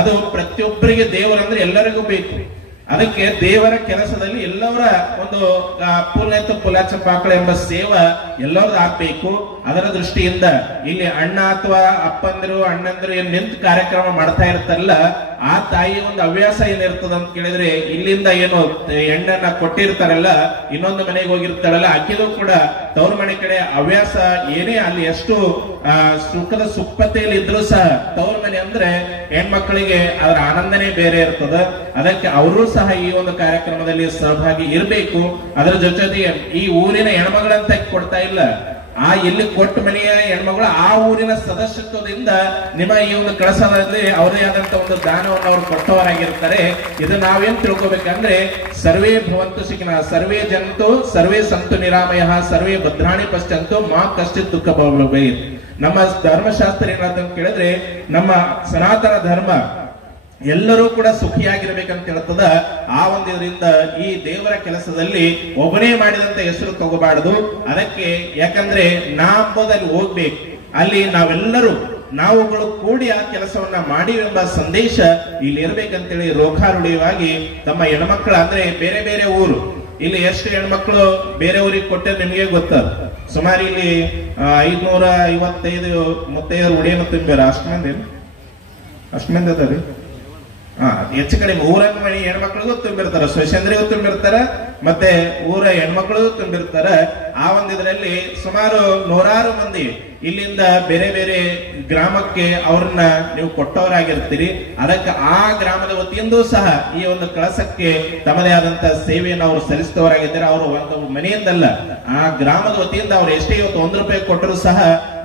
ಅದು ಪ್ರತಿಯೊಬ್ಬರಿಗೆ ದೇವರಂದ್ರೆ ಎಲ್ಲರಿಗೂ ಬೇಕು. ಅದಕ್ಕೆ ದೇವರ ಕೆಲಸದಲ್ಲಿ ಎಲ್ಲವರ ಒಂದು ಪುಲಾಚಪಾಕಳ ಎಂಬ ಸೇವಾ ಎಲ್ಲರದು ಆಗ್ಬೇಕು. ಅದರ ದೃಷ್ಟಿಯಿಂದ ಇಲ್ಲಿ ಅಣ್ಣ ಅಥವಾ ಅಪ್ಪಂದಿರು ಅಣ್ಣಂದಿರು ಏನ್ ನಿಂತು ಕಾರ್ಯಕ್ರಮ ಮಾಡ್ತಾ ಇರ್ತಾರಲ್ಲ, ಆ ತಾಯಿ ಒಂದು ಹವ್ಯಾಸ ಏನಿರ್ತದ ಅಂತ ಕೇಳಿದ್ರೆ, ಇಲ್ಲಿಂದ ಏನು ಹೆಣ್ಣನ್ನ ಕೊಟ್ಟಿರ್ತಾರಲ್ಲ, ಇನ್ನೊಂದು ಮನೆಗೆ ಹೋಗಿರ್ತಾರಲ್ಲ, ಆಕೆದು ಕೂಡ ತವ್ರ ಮನೆ ಕಡೆ ಹವ್ಯಾಸ ಏನೇ ಅಲ್ಲಿ ಎಷ್ಟು ಸುಖದ ಸುಪ್ಪತೆಯಲ್ಲಿ ಇದ್ರು ಸಹ ತವ್ರ ಮನೆ ಅಂದ್ರೆ ಹೆಣ್ಮಕ್ಳಿಗೆ ಅದರ ಆನಂದನೇ ಬೇರೆ ಇರ್ತದ. ಅದಕ್ಕೆ ಅವರು ಸಹ ಈ ಒಂದು ಕಾರ್ಯಕ್ರಮದಲ್ಲಿ ಸಹಭಾಗಿ ಇರಬೇಕು. ಅದರ ಜೊತೆಗೆ ಈ ಊರಿನ ಹೆಣ್ಮಗಳಂತ ಕೊಡ್ತಾ ಇಲ್ಲ, ಆ ಎಲ್ಲಿ ಕೊಟ್ಟ ಮನೆಯ ಹೆಣ್ಮಗಳು ಆ ಊರಿನ ಸದಸ್ಯತ್ವದಿಂದ ನಿಮ್ಮ ಈ ಒಂದು ಕಳಸದಲ್ಲಿ ಅವರದೇ ಆದಂತ ಒಂದು ದಾನವನ್ನು ಅವರು ಕೊಟ್ಟವರಾಗಿರ್ತಾರೆ. ಇದು ನಾವೇನ್ ತಿಳ್ಕೊಬೇಕಂದ್ರೆ, ಸರ್ವೇ ಭವಂತು ಸುಖಿನಃ, ಸರ್ವೇ ಜಂತು ಸರ್ವೇ ಸಂತು ನಿರಾಮಯ, ಸರ್ವೇ ಭದ್ರಾಣಿ ಪಶ್ಯಂತು ಮಾ ಕಶ್ಚಿತ್ ದುಃಖ ಭವೇತ್. ನಮ್ಮ ಧರ್ಮಶಾಸ್ತ್ರ ಏನಾದಂತ ಕೇಳಿದ್ರೆ, ನಮ್ಮ ಸನಾತನ ಧರ್ಮ ಎಲ್ಲರೂ ಕೂಡ ಸುಖಿಯಾಗಿರ್ಬೇಕಂತ ಹೇಳ್ತದ. ಆ ಒಂದು ಇದರಿಂದ ಈ ದೇವರ ಕೆಲಸದಲ್ಲಿ ಒಬ್ಬನೇ ಮಾಡಿದಂತ ಹೆಸರು ತಗೋಬಾರದು. ಅದಕ್ಕೆ ಯಾಕಂದ್ರೆ ನಾಂಬದಲ್ಲಿ ಹೋಗ್ಬೇಕು, ಅಲ್ಲಿ ನಾವುಗಳು ಕೂಡಿ ಆ ಕೆಲಸವನ್ನ ಮಾಡಿವೆಂಬ ಸಂದೇಶ ಇಲ್ಲಿ ಇರ್ಬೇಕಂತೇಳಿ ಲೋಕಾರೂಢಿಯಾಗಿ ತಮ್ಮ ಹೆಣ್ಮಕ್ಳು ಅಂದ್ರೆ ಬೇರೆ ಬೇರೆ ಊರು, ಇಲ್ಲಿ ಎಷ್ಟು ಹೆಣ್ಮಕ್ಳು ಬೇರೆ ಊರಿಗೆ ಕೊಟ್ಟರೆ ನಿಮಗೆ ಗೊತ್ತದ. ಸುಮಾರು ಇಲ್ಲಿ 555 ಮುತ್ತೈದರು ಉಡಿಯನ್ನು ತುಂಬ್ಯಾರ. ಅಷ್ಟು ಮಂದಿ ಅದಾರಿ. ಹೆಚ್ಚು ಕಡಿಮೆ ಊರನ್ನ ಮನೆ ಹೆಣ್ಮಕ್ಳಿಗೂ ತುಂಬಿರ್ತಾರ, ಸ್ವಶಂದ್ರಿಗೂ ತುಂಬಿರ್ತಾರ, ಮತ್ತೆ ಊರ ಹೆಣ್ಮಕ್ಳಿಗೂ ತುಂಬಿರ್ತಾರ. ಆ ಒಂದಿದ್ರಲ್ಲಿ ಸುಮಾರು 100 ಮಂದಿ ಇಲ್ಲಿಂದ ಬೇರೆ ಬೇರೆ ಗ್ರಾಮಕ್ಕೆ ಅವ್ರನ್ನ ನೀವು ಕೊಟ್ಟವರಾಗಿರ್ತೀರಿ. ಅದಕ್ಕೆ ಆ ಗ್ರಾಮದ ವತಿಯಿಂದ ಸಹ ಈ ಒಂದು ಕಳಸಕ್ಕೆ ತಮ್ಮದೇ ಆದಂತಹ ಸೇವೆಯನ್ನು ಅವರು ಸಲ್ಲಿಸಿದವರಾಗಿದ್ದಾರೆ. ಅವರು ಒಂದು ಮನೆಯಿಂದಲ್ಲ, ಆ ಗ್ರಾಮದ ವತಿಯಿಂದ ಅವ್ರು ಎಷ್ಟೇ ಇವತ್ತು 1 ರೂಪಾಯಿ ಕೊಟ್ಟರು ಸಹ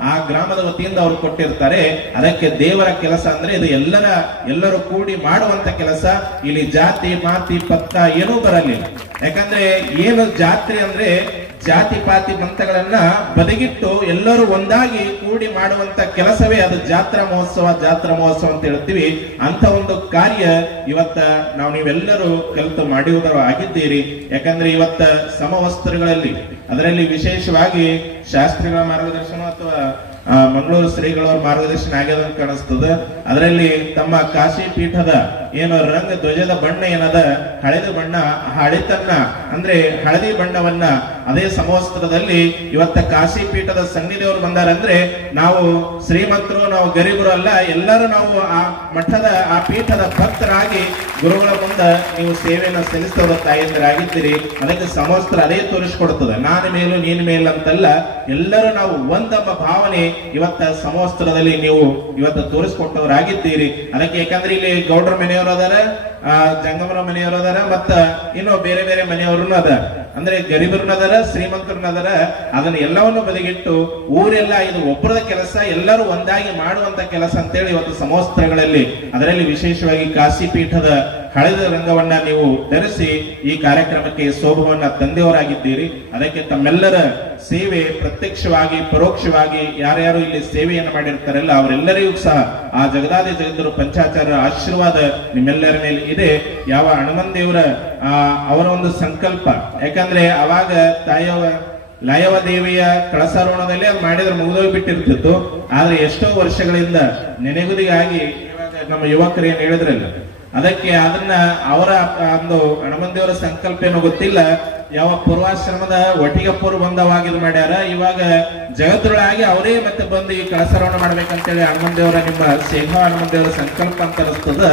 ಆ ಗ್ರಾಮದ ವತಿಯಿಂದ ಅವ್ರು ಕೊಟ್ಟಿರ್ತಾರೆ. ಅದಕ್ಕೆ ದೇವರ ಕೆಲಸ ಅಂದ್ರೆ ಇದು ಎಲ್ಲರೂ ಕೂಡಿ ಮಾಡುವಂತ ಕೆಲಸ. ಇಲ್ಲಿ ಜಾತಿ ಮಾತಿ ಪತ್ತ ಏನೂ ಬರಲಿಲ್ಲ. ಯಾಕಂದ್ರೆ ಏನು ಜಾತ್ರೆ ಅಂದ್ರೆ ಜಾತಿ ಪಾತಿ ಮಂತಗಳನ್ನ ಬದಿಗಿಟ್ಟು ಎಲ್ಲರೂ ಒಂದಾಗಿ ಕೂಡಿ ಮಾಡುವಂತ ಕೆಲಸವೇ ಅದು ಜಾತ್ರಾ ಮಹೋತ್ಸವ ಅಂತ ಹೇಳ್ತೀವಿ. ಅಂತ ಒಂದು ಕಾರ್ಯ ಇವತ್ತ ನಾವು ನೀವೆಲ್ಲರೂ ಕಲಿತು ಮಾಡುವುದರ ಆಗಿದ್ದೀರಿ. ಯಾಕಂದ್ರೆ ಇವತ್ತ ಸಮವಸ್ತ್ರಗಳಲ್ಲಿ ಅದರಲ್ಲಿ ವಿಶೇಷವಾಗಿ ಶಾಸ್ತ್ರಿಗಳ ಮಾರ್ಗದರ್ಶನ ಅಥವಾ ಮಂಗಳೂರು ಶ್ರೀಗಳವರ ಮಾರ್ಗದರ್ಶನ ಆಗ್ಯದ ಅಂತ ಕಾಣಿಸ್ತದ. ಅದರಲ್ಲಿ ತಮ್ಮ ಕಾಶಿ ಪೀಠದ ಏನು ರಂಗ ಧ್ವಜದ ಬಣ್ಣ ಏನದ ಹಳದಿ ಬಣ್ಣ, ಹಳಿತನ್ನ ಅಂದ್ರೆ ಹಳದಿ ಬಣ್ಣವನ್ನ ಅದೇ ಸಮವಸ್ತ್ರದಲ್ಲಿ ಇವತ್ತ ಕಾಶಿ ಪೀಠದ ಸನ್ನಿಧಿಯವರು ಬಂದಾರಂದ್ರೆ ನಾವು ಶ್ರೀಮಂತರು, ನಾವು ಗರೀಬರು ಅಲ್ಲ, ಎಲ್ಲರೂ ನಾವು ಆ ಮಠದ ಆ ಪೀಠದ ಭಕ್ತರಾಗಿ ಗುರುಗಳ ಮುಂದೆ ನೀವು ಸೇವೆಯನ್ನು ಸಲ್ಲಿಸುವ ತಾಯಂದಿರಾಗಿದ್ದೀರಿ. ಅದಕ್ಕೆ ಸಮವಸ್ತ್ರ ಅದೇ ತೋರಿಸಿಕೊಡ್ತದೆ. ನಾನು ಮೇಲು ನೀನು ಮೇಲು ಅಂತಲ್ಲ, ಎಲ್ಲರೂ ನಾವು ಒಂದೆಂಬ ಭಾವನೆ ಇವತ್ತ ಸಮವಸ್ತ್ರದಲ್ಲಿ ನೀವು ಇವತ್ತು ತೋರಿಸಿಕೊಟ್ಟವರಾಗಿದ್ದೀರಿ. ಅದಕ್ಕೆ ಯಾಕಂದ್ರೆ ಇಲ್ಲಿ ಗೌಡ್ರ ಮನೆಯವರು ಅದಾರ, ಜಂಗಮರ ಮನೆಯವರು ಅದಾರ, ಮತ್ತ ಇನ್ನು ಬೇರೆ ಬೇರೆ ಮನೆಯವರು ಅದ, ಅಂದ್ರೆ ಗರೀಬರನ್ನ ಅದಾರ, ಶ್ರೀಮಂತರನ್ನ ಅದಾರ. ಅದನ್ನ ಎಲ್ಲವನ್ನು ಬದಿಗಿಟ್ಟು ಊರೆಲ್ಲ ಇದು ಒಬ್ಬರದ ಕೆಲಸ, ಎಲ್ಲರೂ ಒಂದಾಗಿ ಮಾಡುವಂತ ಕೆಲಸ ಅಂತೇಳಿ ಇವತ್ತು ಸಮವಸ್ತ್ರಗಳಲ್ಲಿ ಅದರಲ್ಲಿ ವಿಶೇಷವಾಗಿ ಕಾಶಿ ಪೀಠದ ಹಳದ ರಂಗವನ್ನ ನೀವು ಧರಿಸಿ ಈ ಕಾರ್ಯಕ್ರಮಕ್ಕೆ ಶೋಭವನ್ನ ತಂದೆಯವರಾಗಿದ್ದೀರಿ. ಅದಕ್ಕೆ ತಮ್ಮೆಲ್ಲರ ಸೇವೆ ಪ್ರತ್ಯಕ್ಷವಾಗಿ ಪರೋಕ್ಷವಾಗಿ ಯಾರ್ಯಾರು ಇಲ್ಲಿ ಸೇವೆಯನ್ನು ಮಾಡಿರ್ತಾರಲ್ಲ ಅವರೆಲ್ಲರಿಗೂ ಸಹ ಆ ಜಗದಾದಿ ಜಗದರು ಪಂಚಾಚಾರ್ಯರ ಆಶೀರ್ವಾದ ನಿಮ್ಮೆಲ್ಲರ ಮೇಲೆ ಇದೆ. ಯಾವ ಹನುಮಂದೇವರ ಅವರ ಒಂದು ಸಂಕಲ್ಪ, ಯಾಕಂದ್ರೆ ಅವಾಗ ಲಯವ ದೇವಿಯ ಕಳಸಾರೋಹಣದಲ್ಲಿ ಅದು ಮಾಡಿದ್ರೆ ಮುಗಿದೋಗ್ಬಿಟ್ಟಿರ್ತಿತ್ತು. ಆದ್ರೆ ಎಷ್ಟೋ ವರ್ಷಗಳಿಂದ ನೆನೆಗುದಿಗಾಗಿ ಇವಾಗ ನಮ್ಮ ಯುವಕರು ಏನ್ ಹೇಳಿದ್ರಲ್ಲ, ಅದಕ್ಕೆ ಅದನ್ನ ಅವರ ಒಂದು ಹನುಮಂದೇವರ ಸಂಕಲ್ಪ ಏನೋ ಗೊತ್ತಿಲ್ಲ, ಯಾವ ಪೂರ್ವಾಶ್ರಮದ ಒಟ್ಟಿಗೆಪ್ಪರು ಬಂದವಾಗಿದ್ ಮಾಡ್ಯಾರ. ಇವಾಗ ಜಗತ್ತೊಳಗಾಗಿ ಅವರೇ ಮತ್ತೆ ಬಂದು ಈ ಕಳಸಾರೋಹಣ ಮಾಡ್ಬೇಕಂತೇಳಿ ಹನುಮಂದೇವರ ನಿಮ್ಮ ಸೇವಾ ಹನುಮಂದೇವರ ಸಂಕಲ್ಪ ಅಂತ ಅನಿಸ್ತದ.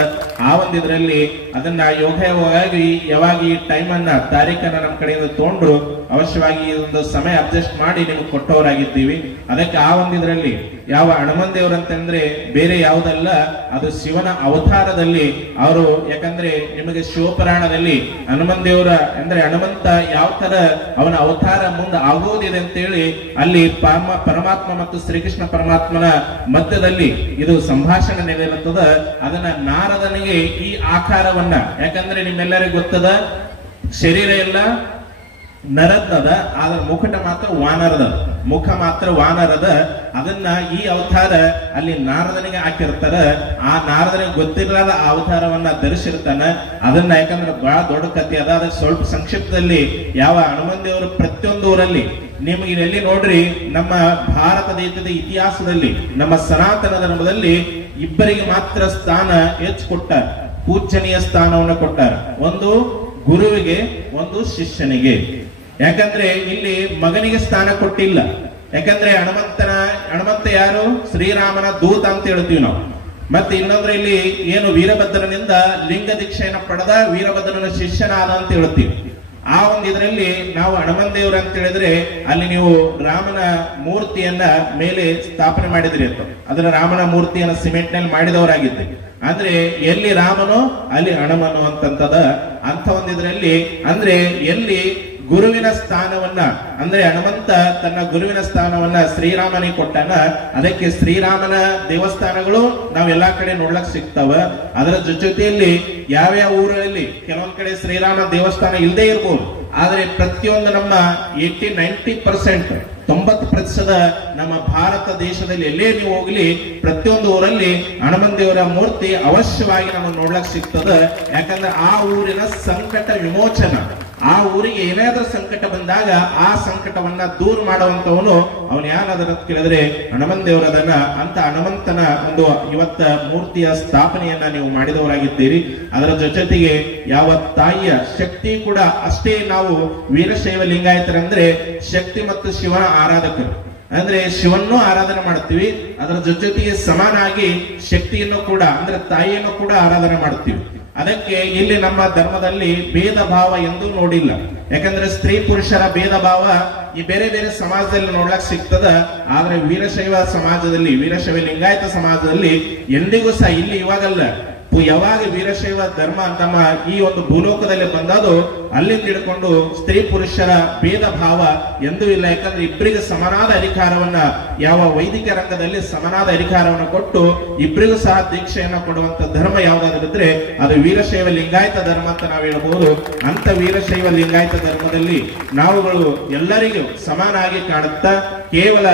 ಆ ಒಂದು ಇದರಲ್ಲಿ ಅದನ್ನ ಯೋಗವಾಗಿ ಯಾವಾಗ ಈ ಟೈಮ್ ಅನ್ನ ತಾರೀಖನ್ನ ನಮ್ಮ ಕಡೆಯಿಂದ ತಗೊಂಡ್ರು ಅವಶ್ಯವಾಗಿ ಈ ಒಂದು ಸಮಯ ಅಡ್ಜಸ್ಟ್ ಮಾಡಿ ನಿಮ್ಗೆ ಕೊಟ್ಟವರಾಗಿದ್ದೀವಿ. ಅದಕ್ಕೆ ಆ ಒಂದು ಇದರಲ್ಲಿ ಯಾವ ಹನುಮಂದೇವರಂತಂದ್ರೆ ಬೇರೆ ಯಾವುದಲ್ಲ, ಅದು ಶಿವನ ಅವತಾರದಲ್ಲಿ ಅವರು. ಯಾಕಂದ್ರೆ ನಿಮಗೆ ಶಿವಪುರಾಣದಲ್ಲಿ ಹನುಮಂದೇವರ ಅಂದ್ರೆ ಹನುಮಂತ ಯಾವ ತರ ಅವನ ಅವತಾರ ಮುಂದೆ ಆಗೋದಿದೆ ಅಂತೇಳಿ ಅಲ್ಲಿ ಪರಮಾತ್ಮ ಮತ್ತು ಶ್ರೀಕೃಷ್ಣ ಪರಮಾತ್ಮನ ಮಧ್ಯದಲ್ಲಿ ಇದು ಸಂಭಾಷಣೆ ನೆಲೆಯಿರುತ್ತದ. ಅದನ್ನ ನಾರದನಿಗೆ ಈ ಆಕಾರವನ್ನ, ಯಾಕಂದ್ರೆ ನಿಮ್ಮೆಲ್ಲರಿಗೂ ಗೊತ್ತದ ಶರೀರ ಎಲ್ಲ ನರದದ, ಆದ್ರೆ ಮುಖಟ ಮಾತ್ರ ವಾನರದ, ಮುಖ ಮಾತ್ರ ವಾನರದ. ಅದನ್ನ ಈ ಅವತಾರ ಅಲ್ಲಿ ನಾರದನಿಗೆ ಹಾಕಿರ್ತಾರ. ಆ ನಾರದನಿಗೆ ಗೊತ್ತಿರಲಾದ ಆ ಅವತಾರವನ್ನ ಧರಿಸಿರ್ತಾನ. ಅದನ್ನ ಯಾಕಂದ್ರೆ ಬಹಳ ದೊಡ್ಡ ಕಥೆ ಅದ. ಅದಕ್ಕೆ ಸ್ವಲ್ಪ ಸಂಕ್ಷಿಪ್ತದಲ್ಲಿ ಯಾವ ಹನುಮಂದೇವರು ಪ್ರತಿಯೊಂದು ಊರಲ್ಲಿ ನಿಮ್ಗೆ ಎಲ್ಲಿ ನೋಡ್ರಿ, ನಮ್ಮ ಭಾರತ ದೇಶದ ಇತಿಹಾಸದಲ್ಲಿ ನಮ್ಮ ಸನಾತನ ಧರ್ಮದಲ್ಲಿ ಇಬ್ಬರಿಗೆ ಮಾತ್ರ ಸ್ಥಾನ ಹೆಚ್ಚು ಕೊಟ್ಟಾರ, ಪೂಜನೀಯ ಸ್ಥಾನವನ್ನು ಕೊಟ್ಟಾರ. ಒಂದು ಗುರುವಿಗೆ, ಒಂದು ಶಿಷ್ಯನಿಗೆ. ಯಾಕಂದ್ರೆ ಇಲ್ಲಿ ಮಗನಿಗೆ ಸ್ಥಾನ ಕೊಟ್ಟಿಲ್ಲ. ಯಾಕಂದ್ರೆ ಹನುಮಂತ ಯಾರು? ಶ್ರೀರಾಮನ ದೂತ ಅಂತ ಹೇಳ್ತೀವಿ ನಾವು. ಮತ್ತೆ ಇನ್ನೊಂದ್ರೆ ಇಲ್ಲಿ ಏನು ವೀರಭದ್ರನಿಂದ ಲಿಂಗ ದೀಕ್ಷೆಯನ್ನು ಪಡೆದ ವೀರಭದ್ರನ ಶಿಷ್ಯನಾದ ಅಂತ ಹೇಳ್ತೀವಿ. ಆ ಒಂದು ಇದರಲ್ಲಿ ನಾವು ಹನುಮಂದೇವ್ರ ಅಂತ ಹೇಳಿದ್ರೆ ಅಲ್ಲಿ ನೀವು ರಾಮನ ಮೂರ್ತಿಯನ್ನ ಮೇಲೆ ಸ್ಥಾಪನೆ ಮಾಡಿದ್ರಿ ಅಂತ, ಅದರ ರಾಮನ ಮೂರ್ತಿಯನ್ನ ಸಿಮೆಂಟ್ ನಲ್ಲಿ ಮಾಡಿದವರಾಗಿದ್ದೆ. ಅಂದ್ರೆ ಎಲ್ಲಿ ರಾಮನೋ ಅಲ್ಲಿ ಹನುಮನು ಅಂತಂತದ. ಅಂತ ಒಂದು ಇದರಲ್ಲಿ ಅಂದ್ರೆ ಎಲ್ಲಿ ಗುರುವಿನ ಸ್ಥಾನವನ್ನ ಅಂದ್ರೆ ಹನುಮಂತ ತನ್ನ ಗುರುವಿನ ಸ್ಥಾನವನ್ನ ಶ್ರೀರಾಮನಿಗೆ ಕೊಟ್ಟಾನ. ಅದಕ್ಕೆ ಶ್ರೀರಾಮನ ದೇವಸ್ಥಾನಗಳು ನಾವೆಲ್ಲಾ ಕಡೆ ನೋಡ್ಲಕ್ ಸಿಗ್ತಾವ. ಅದರ ಜೊತೆಯಲ್ಲಿ ಯಾವ್ಯಾವ ಊರಲ್ಲಿ ಕೆಲವೊಂದ್ ಕಡೆ ಶ್ರೀರಾಮ ದೇವಸ್ಥಾನ ಇಲ್ಲದೆ ಇರ್ಬೋದು, ಆದ್ರೆ ಪ್ರತಿಯೊಂದು ನಮ್ಮ 90% 90% ನಮ್ಮ ಭಾರತ ದೇಶದಲ್ಲಿ ಎಲ್ಲೇ ನೀವು ಹೋಗ್ಲಿ ಪ್ರತಿಯೊಂದು ಊರಲ್ಲಿ ಹನುಮಂದೇವರ ಮೂರ್ತಿ ಅವಶ್ಯವಾಗಿ ನಮಗೆ ನೋಡ್ಲಕ್ ಸಿಗ್ತದ. ಯಾಕಂದ್ರೆ ಆ ಊರಿನ ಸಂಕಟ ವಿಮೋಚನ, ಆ ಊರಿಗೆ ಏನಾದ್ರೂ ಸಂಕಟ ಬಂದಾಗ ಆ ಸಂಕಟವನ್ನ ದೂರ ಮಾಡುವಂತವನು ಅವನು ಯಾರಾದ್ರ ಕೇಳಿದ್ರೆ ಹನುಮಂದೇವರದನ್ನ. ಅಂತ ಹನುಮಂತನ ಒಂದು ಇವತ್ತ ಮೂರ್ತಿಯ ಸ್ಥಾಪನೆಯನ್ನ ನೀವು ಮಾಡಿದವರಾಗಿದ್ದೀರಿ. ಅದರ ಜೊತೆಗೆ ಯಾವ ತಾಯಿಯ ಶಕ್ತಿ ಕೂಡ ಅಷ್ಟೇ. ನಾವು ವೀರಶೈವ ಲಿಂಗಾಯತರಂದ್ರೆ ಶಕ್ತಿ ಮತ್ತು ಶಿವನ ಆರಾಧಕರು, ಅಂದ್ರೆ ಶಿವನ್ನೂ ಆರಾಧನೆ ಮಾಡ್ತೀವಿ, ಅದರ ಜೊತೆಗೆ ಸಮಾನಾಗಿ ಶಕ್ತಿಯನ್ನು ಕೂಡ ಅಂದ್ರೆ ತಾಯಿಯನ್ನು ಕೂಡ ಆರಾಧನೆ ಮಾಡ್ತೀವಿ. ಅದಕ್ಕೆ ಇಲ್ಲಿ ನಮ್ಮ ಧರ್ಮದಲ್ಲಿ ಭೇದ ಭಾವ ಎಂದೂ ನೋಡಿಲ್ಲ. ಯಾಕಂದ್ರೆ ಸ್ತ್ರೀ ಪುರುಷರ ಭೇದ ಭಾವ ಈ ಬೇರೆ ಬೇರೆ ಸಮಾಜದಲ್ಲಿ ನೋಡ್ಲಕ್ ಸಿಗ್ತದ. ಆದ್ರೆ ವೀರಶೈವ ಸಮಾಜದಲ್ಲಿ, ವೀರಶೈವ ಲಿಂಗಾಯತ ಸಮಾಜದಲ್ಲಿ ಎಂದಿಗೂ ಸಹ ಇಲ್ಲಿ ಇವಾಗಲ್ಲ ಯಾವಾಗ ವೀರಶೈವ ಧರ್ಮ ನಮ್ಮ ಈ ಒಂದು ಭೂಲೋಕದಲ್ಲಿ ಬಂದದು ಅಲ್ಲಿಂದ ಹಿಡ್ಕೊಂಡು ಸ್ತ್ರೀ ಪುರುಷರ ಭೇದ ಭಾವ ಎಂದೂ ಇಲ್ಲ. ಯಾಕಂದ್ರೆ ಇಬ್ಬರಿಗೆ ಸಮನಾದ ಅಧಿಕಾರವನ್ನ ಯಾವ ವೈದಿಕ ರಂಗದಲ್ಲಿ ಸಮನಾದ ಅಧಿಕಾರವನ್ನು ಕೊಟ್ಟು ಇಬ್ಬರಿಗೂ ಸಹ ದೀಕ್ಷೆಯನ್ನ ಕೊಡುವಂತ ಧರ್ಮ ಯಾವ್ದಾದ್ರೆ ಅದು ವೀರಶೈವ ಲಿಂಗಾಯತ ಧರ್ಮ ಅಂತ ನಾವು ಹೇಳಬಹುದು. ಅಂತ ವೀರಶೈವ ಲಿಂಗಾಯತ ಧರ್ಮದಲ್ಲಿ ನಾವುಗಳು ಎಲ್ಲರಿಗೂ ಸಮಾನಾಗಿ ಕಾಣುತ್ತಾ ಕೇವಲ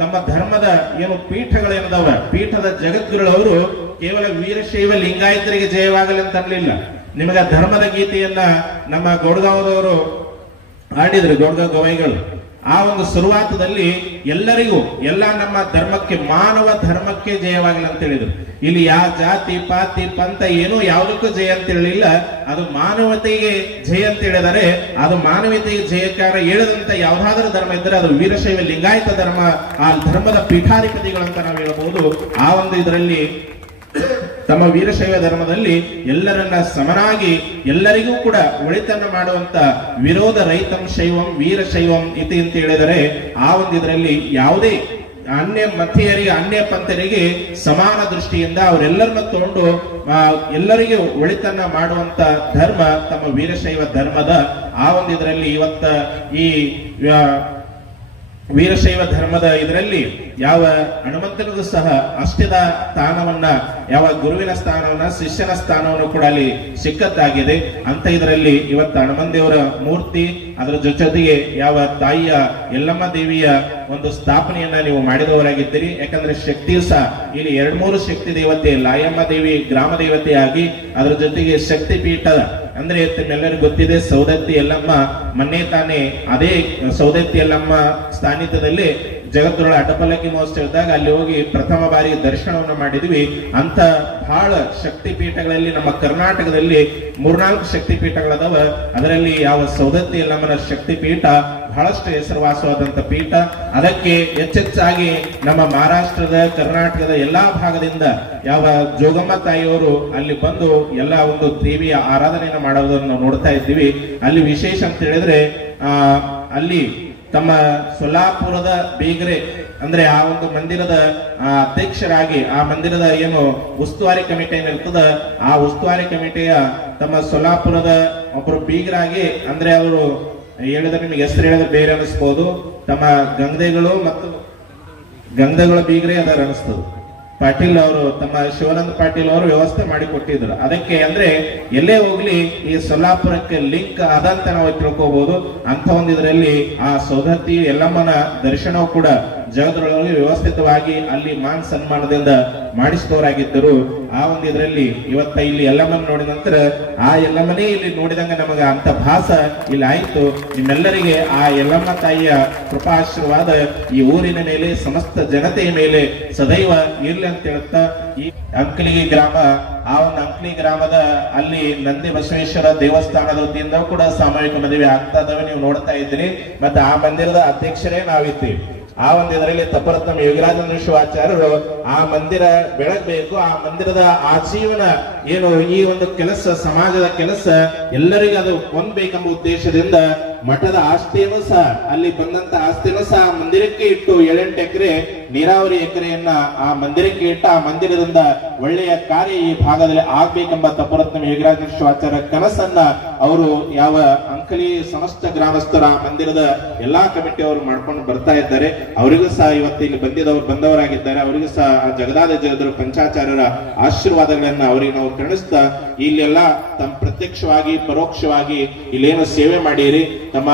ತಮ್ಮ ಧರ್ಮದ ಏನು ಪೀಠಗಳೇನದಾವ ಪೀಠದ ಜಗದ್ಗುರುಗಳವರು ಕೇವಲ ವೀರಶೈವ ಲಿಂಗಾಯತರಿಗೆ ಜಯವಾಗಲಿ ಅಂತ ಅನ್ಲಿಲ್ಲ. ನಿಮಗೆ ಧರ್ಮದ ಗೀತೆಯನ್ನ ನಮ್ಮ ಗೌಡಗಾವದವರು ಆಡಿದ್ರು, ಗೌಡಗಾವ್ ಗವಾಯಿಗಳು. ಆ ಒಂದು ಶುರುವಾತದಲ್ಲಿ ಎಲ್ಲರಿಗೂ ಎಲ್ಲ ನಮ್ಮ ಧರ್ಮಕ್ಕೆ ಮಾನವ ಧರ್ಮಕ್ಕೆ ಜಯವಾಗಲಿ ಅಂತ ಹೇಳಿದ್ರು. ಇಲ್ಲಿ ಯಾವ ಜಾತಿ ಪಾತಿ ಪಂಥ ಏನೋ ಯಾವುದಕ್ಕೂ ಜಯ ಅಂತ ಹೇಳಿಲ್ಲ, ಅದು ಮಾನವತೆಗೆ ಜಯ ಅಂತ ಹೇಳಿದರೆ ಅದು ಮಾನವತೆಗೆ ಜಯಕಾರ ಹೇಳಿದಂತ ಯಾವ್ದಾದ್ರೂ ಧರ್ಮ ಇದ್ದರೆ ಅದು ವೀರಶೈವ ಲಿಂಗಾಯತ ಧರ್ಮ, ಆ ಧರ್ಮದ ಪೀಠಾಧಿಪತಿಗಳಂತ ನಾವು ಹೇಳಬಹುದು. ಆ ಒಂದು ಇದರಲ್ಲಿ ತಮ್ಮ ವೀರಶೈವ ಧರ್ಮದಲ್ಲಿ ಎಲ್ಲರನ್ನ ಸಮನಾಗಿ ಎಲ್ಲರಿಗೂ ಕೂಡ ಒಳಿತನ್ನ ಮಾಡುವಂತ ವಿರೋಧ ರಹಿತಂ ಶೈವಂ ವೀರಶೈವಂ ಇತಿ ಅಂತ ಹೇಳಿದರೆ ಆ ಒಂದು ಇದರಲ್ಲಿ ಯಾವುದೇ ಅನ್ಯ ಮತೀಯರಿಗೆ ಅನ್ಯ ಪಂಥರಿಗೆ ಸಮಾನ ದೃಷ್ಟಿಯಿಂದ ಅವರೆಲ್ಲರನ್ನ ತಗೊಂಡು ಎಲ್ಲರಿಗೂ ಒಳಿತನ್ನ ಮಾಡುವಂತ ಧರ್ಮ ತಮ್ಮ ವೀರಶೈವ ಧರ್ಮದ. ಆ ಒಂದು ಇದರಲ್ಲಿ ಇವತ್ತ ಈ ವೀರಶೈವ ಧರ್ಮದ ಇದರಲ್ಲಿ ಯಾವ ಹನುಮಂತನಿಗೂ ಸಹ ಅಷ್ಟದ ಸ್ಥಾನವನ್ನ, ಯಾವ ಗುರುವಿನ ಸ್ಥಾನವನ್ನ, ಶಿಷ್ಯನ ಸ್ಥಾನವನ್ನು ಕೂಡ ಅಲ್ಲಿ ಸಿಕ್ಕದ್ದಾಗಿದೆ. ಅಂತ ಇದರಲ್ಲಿ ಇವತ್ತು ಹನುಮಂತ ದೇವರ ಮೂರ್ತಿ, ಅದರ ಜೊತೆಗೆ ಯಾವ ತಾಯಿಯ ಯಲ್ಲಮ್ಮ ದೇವಿಯ ಒಂದು ಸ್ಥಾಪನೆಯನ್ನ ನೀವು ಮಾಡಿದವರಾಗಿದ್ದೀರಿ. ಯಾಕಂದ್ರೆ ಶಕ್ತಿಯು ಸಹ ಇಲ್ಲಿ 2-3 ಶಕ್ತಿ ದೇವತೆ, ಲಾಯಮ್ಮ ದೇವಿ ಗ್ರಾಮ ದೇವತೆಯಾಗಿ ಅದರ ಜೊತೆಗೆ ಶಕ್ತಿ ಪೀಠ ಅಂದ್ರೆ ನಿಮ್ಮೆಲ್ಲರಿಗೂ ಗೊತ್ತಿದೆ ಸೌದತ್ತಿ ಯಲ್ಲಮ್ಮ ಮೊನ್ನೆ ತಾನೇ ಅದೇ ಸೌದತ್ತಿ ಯಲ್ಲಮ್ಮ ಸ್ಥಾನಿತ್ಯದಲ್ಲಿ ಜಗದ್ಗುರುಗಳ ಅಡ್ಡಪಲ್ಲಕ್ಕಿ ಮಹೋತ್ಸವದಾಗ ಅಲ್ಲಿ ಹೋಗಿ ಪ್ರಥಮ ಬಾರಿ ದರ್ಶನವನ್ನು ಮಾಡಿದ್ವಿ. ಅಂತ ಬಹಳ ಶಕ್ತಿ ಪೀಠಗಳಲ್ಲಿ ನಮ್ಮ ಕರ್ನಾಟಕದಲ್ಲಿ 3-4 ಶಕ್ತಿ ಪೀಠಗಳದಾವ. ಅದರಲ್ಲಿ ಯಾವ ಸೌದತ್ತಿ ಯಲ್ಲಮ್ಮನ ಶಕ್ತಿ ಪೀಠ ಬಹಳಷ್ಟು ಹೆಸರುವಾಸವಾದಂತ ಪೀಠ. ಅದಕ್ಕೆ ಹೆಚ್ಚೆಚ್ಚಾಗಿ ನಮ್ಮ ಮಹಾರಾಷ್ಟ್ರದ ಕರ್ನಾಟಕದ ಎಲ್ಲಾ ಭಾಗದಿಂದ ಯಾವ ಜೋಗಮ್ಮ ತಾಯಿಯವರು ಅಲ್ಲಿ ಬಂದು ಎಲ್ಲ ಒಂದು ದೇವಿಯ ಆರಾಧನೆಯನ್ನು ಮಾಡೋದನ್ನು ನಾವು ನೋಡ್ತಾ ಇದ್ದೀವಿ. ಅಲ್ಲಿ ವಿಶೇಷ ಅಂತ ಹೇಳಿದ್ರೆ ಅಲ್ಲಿ ತಮ್ಮ ಸೊಲ್ಲಾಪುರದ ಬೀಗರೆ ಅಂದ್ರೆ ಆ ಒಂದು ಮಂದಿರದ ಅಧ್ಯಕ್ಷರಾಗಿ ಆ ಮಂದಿರದ ಏನು ಉಸ್ತುವಾರಿ ಕಮಿಟಿ ಏನಿರ್ತದ ಆ ಉಸ್ತುವಾರಿ ಕಮಿಟಿಯ ತಮ್ಮ ಸೊಲ್ಲಾಪುರದ ಒಬ್ಬರು ಬೀಗರಾಗಿ, ಅಂದ್ರೆ ಅವರು ಹೇಳಿದ್ರೆ ನಿಮ್ಗೆ ಹೆಸರು ಹೇಳಿದ್ರೆ ಬೇರೆ ಅನಿಸ್ಬೋದು, ತಮ್ಮ ಗಂಗದೇಗಳು ಮತ್ತು ಗಂಗದೇಗಳ ಬೀಗರೆ ಅದರ ಅನಿಸ್ತದೆ. ಪಾಟೀಲ್ ಅವರು ತಮ್ಮ ಶಿವಾನಂದ ಪಾಟೀಲ್ ಅವರು ವ್ಯವಸ್ಥೆ ಮಾಡಿ ಕೊಟ್ಟಿದ್ರು. ಅದಕ್ಕೆ ಅಂದ್ರೆ ಎಲ್ಲೇ ಹೋಗ್ಲಿ ಈ ಸೊಲ್ಲಾಪುರಕ್ಕೆ ಲಿಂಕ್ ಅದಂತ ನಾವು ತಿಳ್ಕೋಬಹುದು. ಅಂತ ಒಂದು ಇದರಲ್ಲಿ ಆ ಸೌದತ್ತಿ ಯಲ್ಲಮ್ಮನ ದರ್ಶನವೂ ಕೂಡ ಜಗದ್ರೊಳಗೆ ವ್ಯವಸ್ಥಿತವಾಗಿ ಅಲ್ಲಿ ಮಾನ್ ಸನ್ಮಾನದಿಂದ ಮಾಡಿಸಿದವರಾಗಿದ್ದರು. ಆ ಒಂದು ಇದರಲ್ಲಿ ಇವತ್ತ ಇಲ್ಲಿ ಯಲ್ಲಮ್ಮನ ನೋಡಿದ ನಂತರ ಆ ಯಲ್ಲಮ್ಮನೇ ಇಲ್ಲಿ ನೋಡಿದಂಗ ನಮಗ ಅಂತ ಭಾಸ ಇಲ್ಲಿ ಆಯ್ತು. ನಿಮ್ಮೆಲ್ಲರಿಗೆ ಆ ಯಲ್ಲಮ್ಮ ತಾಯಿಯ ಕೃಪಾಶೀರ್ವಾದ ಈ ಊರಿನ ಮೇಲೆ ಸಮಸ್ತ ಜನತೆಯ ಮೇಲೆ ಸದೈವ ಇರ್ಲಿ ಅಂತ ಹೇಳುತ್ತಾ ಈ ಅಂಕಲಿಗಿ ಗ್ರಾಮ, ಆ ಒಂದು ಅಂಕಲಿ ಗ್ರಾಮದ ಅಲ್ಲಿ ನಂದಿ ಬಸವೇಶ್ವರ ದೇವಸ್ಥಾನದ ವತಿಯಿಂದ ಕೂಡ ಸಾಮೂಹಿಕ ಮದುವೆ ಆಗ್ತಾ ಇದಾವೆ, ನೀವು ನೋಡ್ತಾ ಇದ್ದೀರಿ. ಮತ್ತೆ ಆ ಮಂದಿರದ ಅಧ್ಯಕ್ಷರೇ ನಾವಿದ್ದೀವಿ. ಆ ಒಂದು ಇದರಲ್ಲಿ ತಪರತ್ನ ಯೋಗಿರಾಜೇಂದ್ರ ಶಿವಾಚಾರ್ಯರು ಆ ಮಂದಿರ ಬೆಳಗ್ಬೇಕು, ಆ ಮಂದಿರದ ಆಜೀವನ ಏನು ಈ ಒಂದು ಕೆಲಸ ಸಮಾಜದ ಕೆಲಸ ಎಲ್ಲರಿಗೂ ಅದು ಹೊಂದಬೇಕೆಂಬ ಉದ್ದೇಶದಿಂದ ಮಠದ ಆಸ್ತಿಯನ್ನು ಸಹ ಅಲ್ಲಿ ಬಂದಂತ ಆಸ್ತಿಯನ್ನು ಸಹ ಮಂದಿರಕ್ಕೆ ಇಟ್ಟು 7-8 ಎಕರೆ ನೀರಾವರಿ ಎಕರೆಯನ್ನ ಆ ಮಂದಿರಕ್ಕೆ ಇಟ್ಟ ಆ ಮಂದಿರದಿಂದ ಒಳ್ಳೆಯ ಕಾರ್ಯ ಈ ಭಾಗದಲ್ಲಿ ಆಗ್ಬೇಕೆಂಬ ತಪರತ್ನ ಯೋಗಿರಾಜೇಂದ್ರ ಶಿವಾಚಾರ್ಯ ಕನಸನ್ನ ಅವರು ಯಾವ ಅಂಕಲಿ ಸಮಸ್ತ ಗ್ರಾಮಸ್ಥರ ಮಂದಿರದ ಎಲ್ಲಾ ಕಮಿಟಿ ಅವರು ಮಾಡ್ಕೊಂಡು ಬರ್ತಾ ಇದ್ದಾರೆ. ಅವರಿಗೂ ಸಹ ಇವತ್ತು ಇಲ್ಲಿ ಬಂದವರಾಗಿದ್ದಾರೆ. ಅವರಿಗೂ ಸಹ ಜಗದಾದ ಜಗದರು ಪಂಚಾಚಾರ್ಯರ ಆಶೀರ್ವಾದಗಳನ್ನ ಅವರಿಗೆ ನಾವು ಕರುಣಿಸ್ತಾ ಇಲ್ಲೆಲ್ಲ ತಮ್ಮ ಪ್ರತ್ಯಕ್ಷವಾಗಿ ಪರೋಕ್ಷವಾಗಿ ಇಲ್ಲೇನು ಸೇವೆ ಮಾಡಿರಿ, ತಮ್ಮ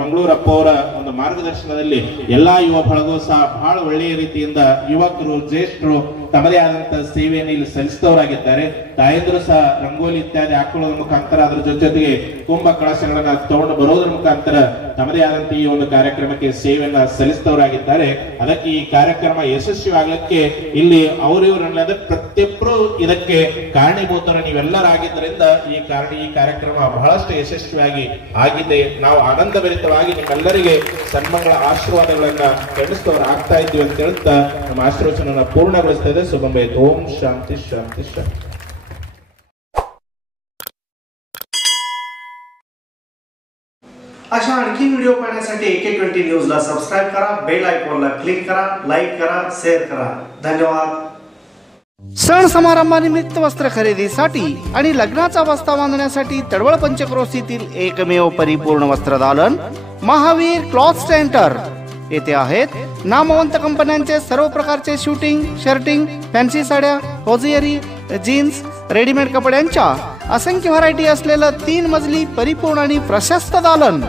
ಮಂಗಳೂರಪ್ಪ ಅವರ ಒಂದು ಮಾರ್ಗದರ್ಶನದಲ್ಲಿ ಎಲ್ಲಾ ಯುವ ಬಳಗೂ ಸಹ ಬಹಳ ಒಳ್ಳೆಯ ರೀತಿಯಿಂದ ಯುವಕರು ಜ್ಯೇಷ್ಠರು ತಮ್ಮದೇ ಆದಂತ ಸೇವೆಯನ್ನು ಇಲ್ಲಿ ಸಲ್ಲಿಸಿದವರಾಗಿದ್ದಾರೆ. ತಾಯಂದ್ರು ಸಹ ರಂಗೋಲಿ ಇತ್ಯಾದಿ ಹಾಕೊಳ್ಳೋದ್ರ ಮುಖಾಂತರ ಅದರ ಜೊತೆಗೆ ಕುಂಭ ಕಳಶಗಳನ್ನ ತಗೊಂಡು ಬರೋದ್ರ ಮುಖಾಂತರ ತಮ್ಮದೇ ಆದಂತ ಈ ಒಂದು ಕಾರ್ಯಕ್ರಮಕ್ಕೆ ಸೇವೆಯನ್ನ ಸಲ್ಲಿಸಿದವರಾಗಿದ್ದಾರೆ. ಅದಕ್ಕೆ ಈ ಕಾರ್ಯಕ್ರಮ ಯಶಸ್ವಿಯಾಗಲಿಕ್ಕೆ ಇಲ್ಲಿ ಅವರಿವರನ್ನದ ಪ್ರತಿಯೊಬ್ಬರು ಇದಕ್ಕೆ ಕಾರಣೀಭೂತರ ನೀವೆಲ್ಲರಾಗಿದ್ದರಿಂದ ಈ ಕಾರ್ಯಕ್ರಮ ಬಹಳಷ್ಟು ಯಶಸ್ವಿಯಾಗಿ ಆಗಿದೆ. ನಾವು ಆನಂದಭರಿತವಾಗಿ ನಿಮ್ಮೆಲ್ಲರಿಗೆ ಸನ್ಮಾನಗಳ ಆಶೀರ್ವಾದಗಳನ್ನ ಕಳಿಸಿದವರು ಆಗ್ತಾ ಇದ್ದೀವಿ ಅಂತ ಹೇಳ್ತಾ ನಮ್ಮ ಆಶೀರ್ವಚನ ಪೂರ್ಣಗೊಳಿಸ್ತಾ ಇದೆ. शुभम भाई, ओम शांति शांति शांति। अशा आणखी व्हिडिओ पाहण्यासाठी AK20 न्यूजला सबस्क्राइब करा, बेल आयकॉनला क्लिक करा, लाईक करा, शेअर करा. धन्यवाद. सण समारंभानिमित्त वस्त्र खरेदीसाठी आणि लग्नाचा बस्ता बांधण्यासाठी तडवळ पंचक्रोशीतील एकमेव परिपूर्ण वस्त्रदालन महावीर क्लॉथ सेंटर येथे आहेत नामवंत कंपन्यांचे सर्व प्रकारचे शूटिंग, शर्टिंग, फॅन्सी साड्या, होजियरी, जीन्स, रेडीमेड कपड्यांच्या असंख्य व्हरायटी असलेलं 3 मजली परिपूर्ण आणि प्रशस्त दालन.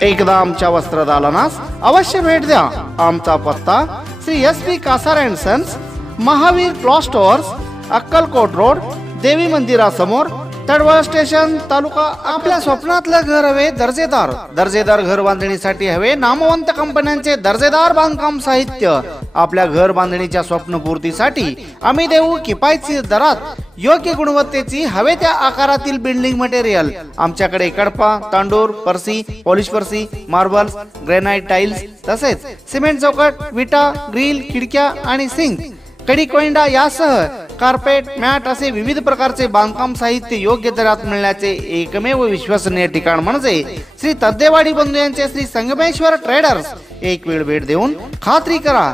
एकदा आमच्या वस्त्रदालनास अवश्य भेट द्या. आमचा पत्ता Shri SP Kasar and sons, Mahavir cloth stores, Akkalkot road, देवी मंदिरासमोर, तडवळ स्टेशन, तालुका. आपल्या स्वप्नातलं घर हवे दर्जेदार घर बांधणीसाठी हवे नामवंत कंपन्यांचे दर्जेदार बांधकाम साहित्य. आपल्या घर बांधणीच्या स्वप्नपूर्तीसाठी आम्ही देऊ किफायतशीर दरात योग्य गुणवत्तेची हवे त्या आकारातील बिल्डिंग मटेरियल. आमच्याकडे कडपा, तांडूर, परसी, पॉलिश परसी, मार्बल्स, ग्रेनाइट टाइल्स तसेच सिमेंट चौकट, विटा, ग्रिल, खिडक्या आणि सिंक, कडी कोइंडा यासह कार्पेट, मॅट असे विविध प्रकारचे बांधकाम साहित्य योग्य दरात मिळण्याचे एकमेव विश्वसनीय ठिकाण म्हणजे श्री तद्देवाडी बंधू यांचे श्री संगमेश्वर ट्रेडर्स. एक वेळ भेट देऊन खात्री करा.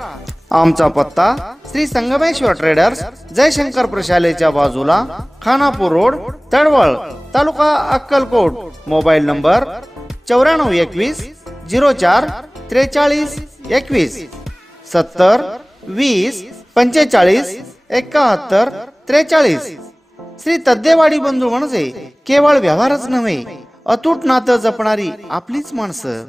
आमचा पत्ता श्री संगमेश्वर ट्रेडर्स, जयशंकर प्रशालेच्या बाजूला, Khanapur road, Tadwal, taluka Akkalkot. Mobile number 9421 04 43 21 70 20 45 71 43. Shri Taddewadi बंधू म्हणजे केवळ व्यवहारच नव्हे, अतूट नातं जपणारी आपलीच माणसं.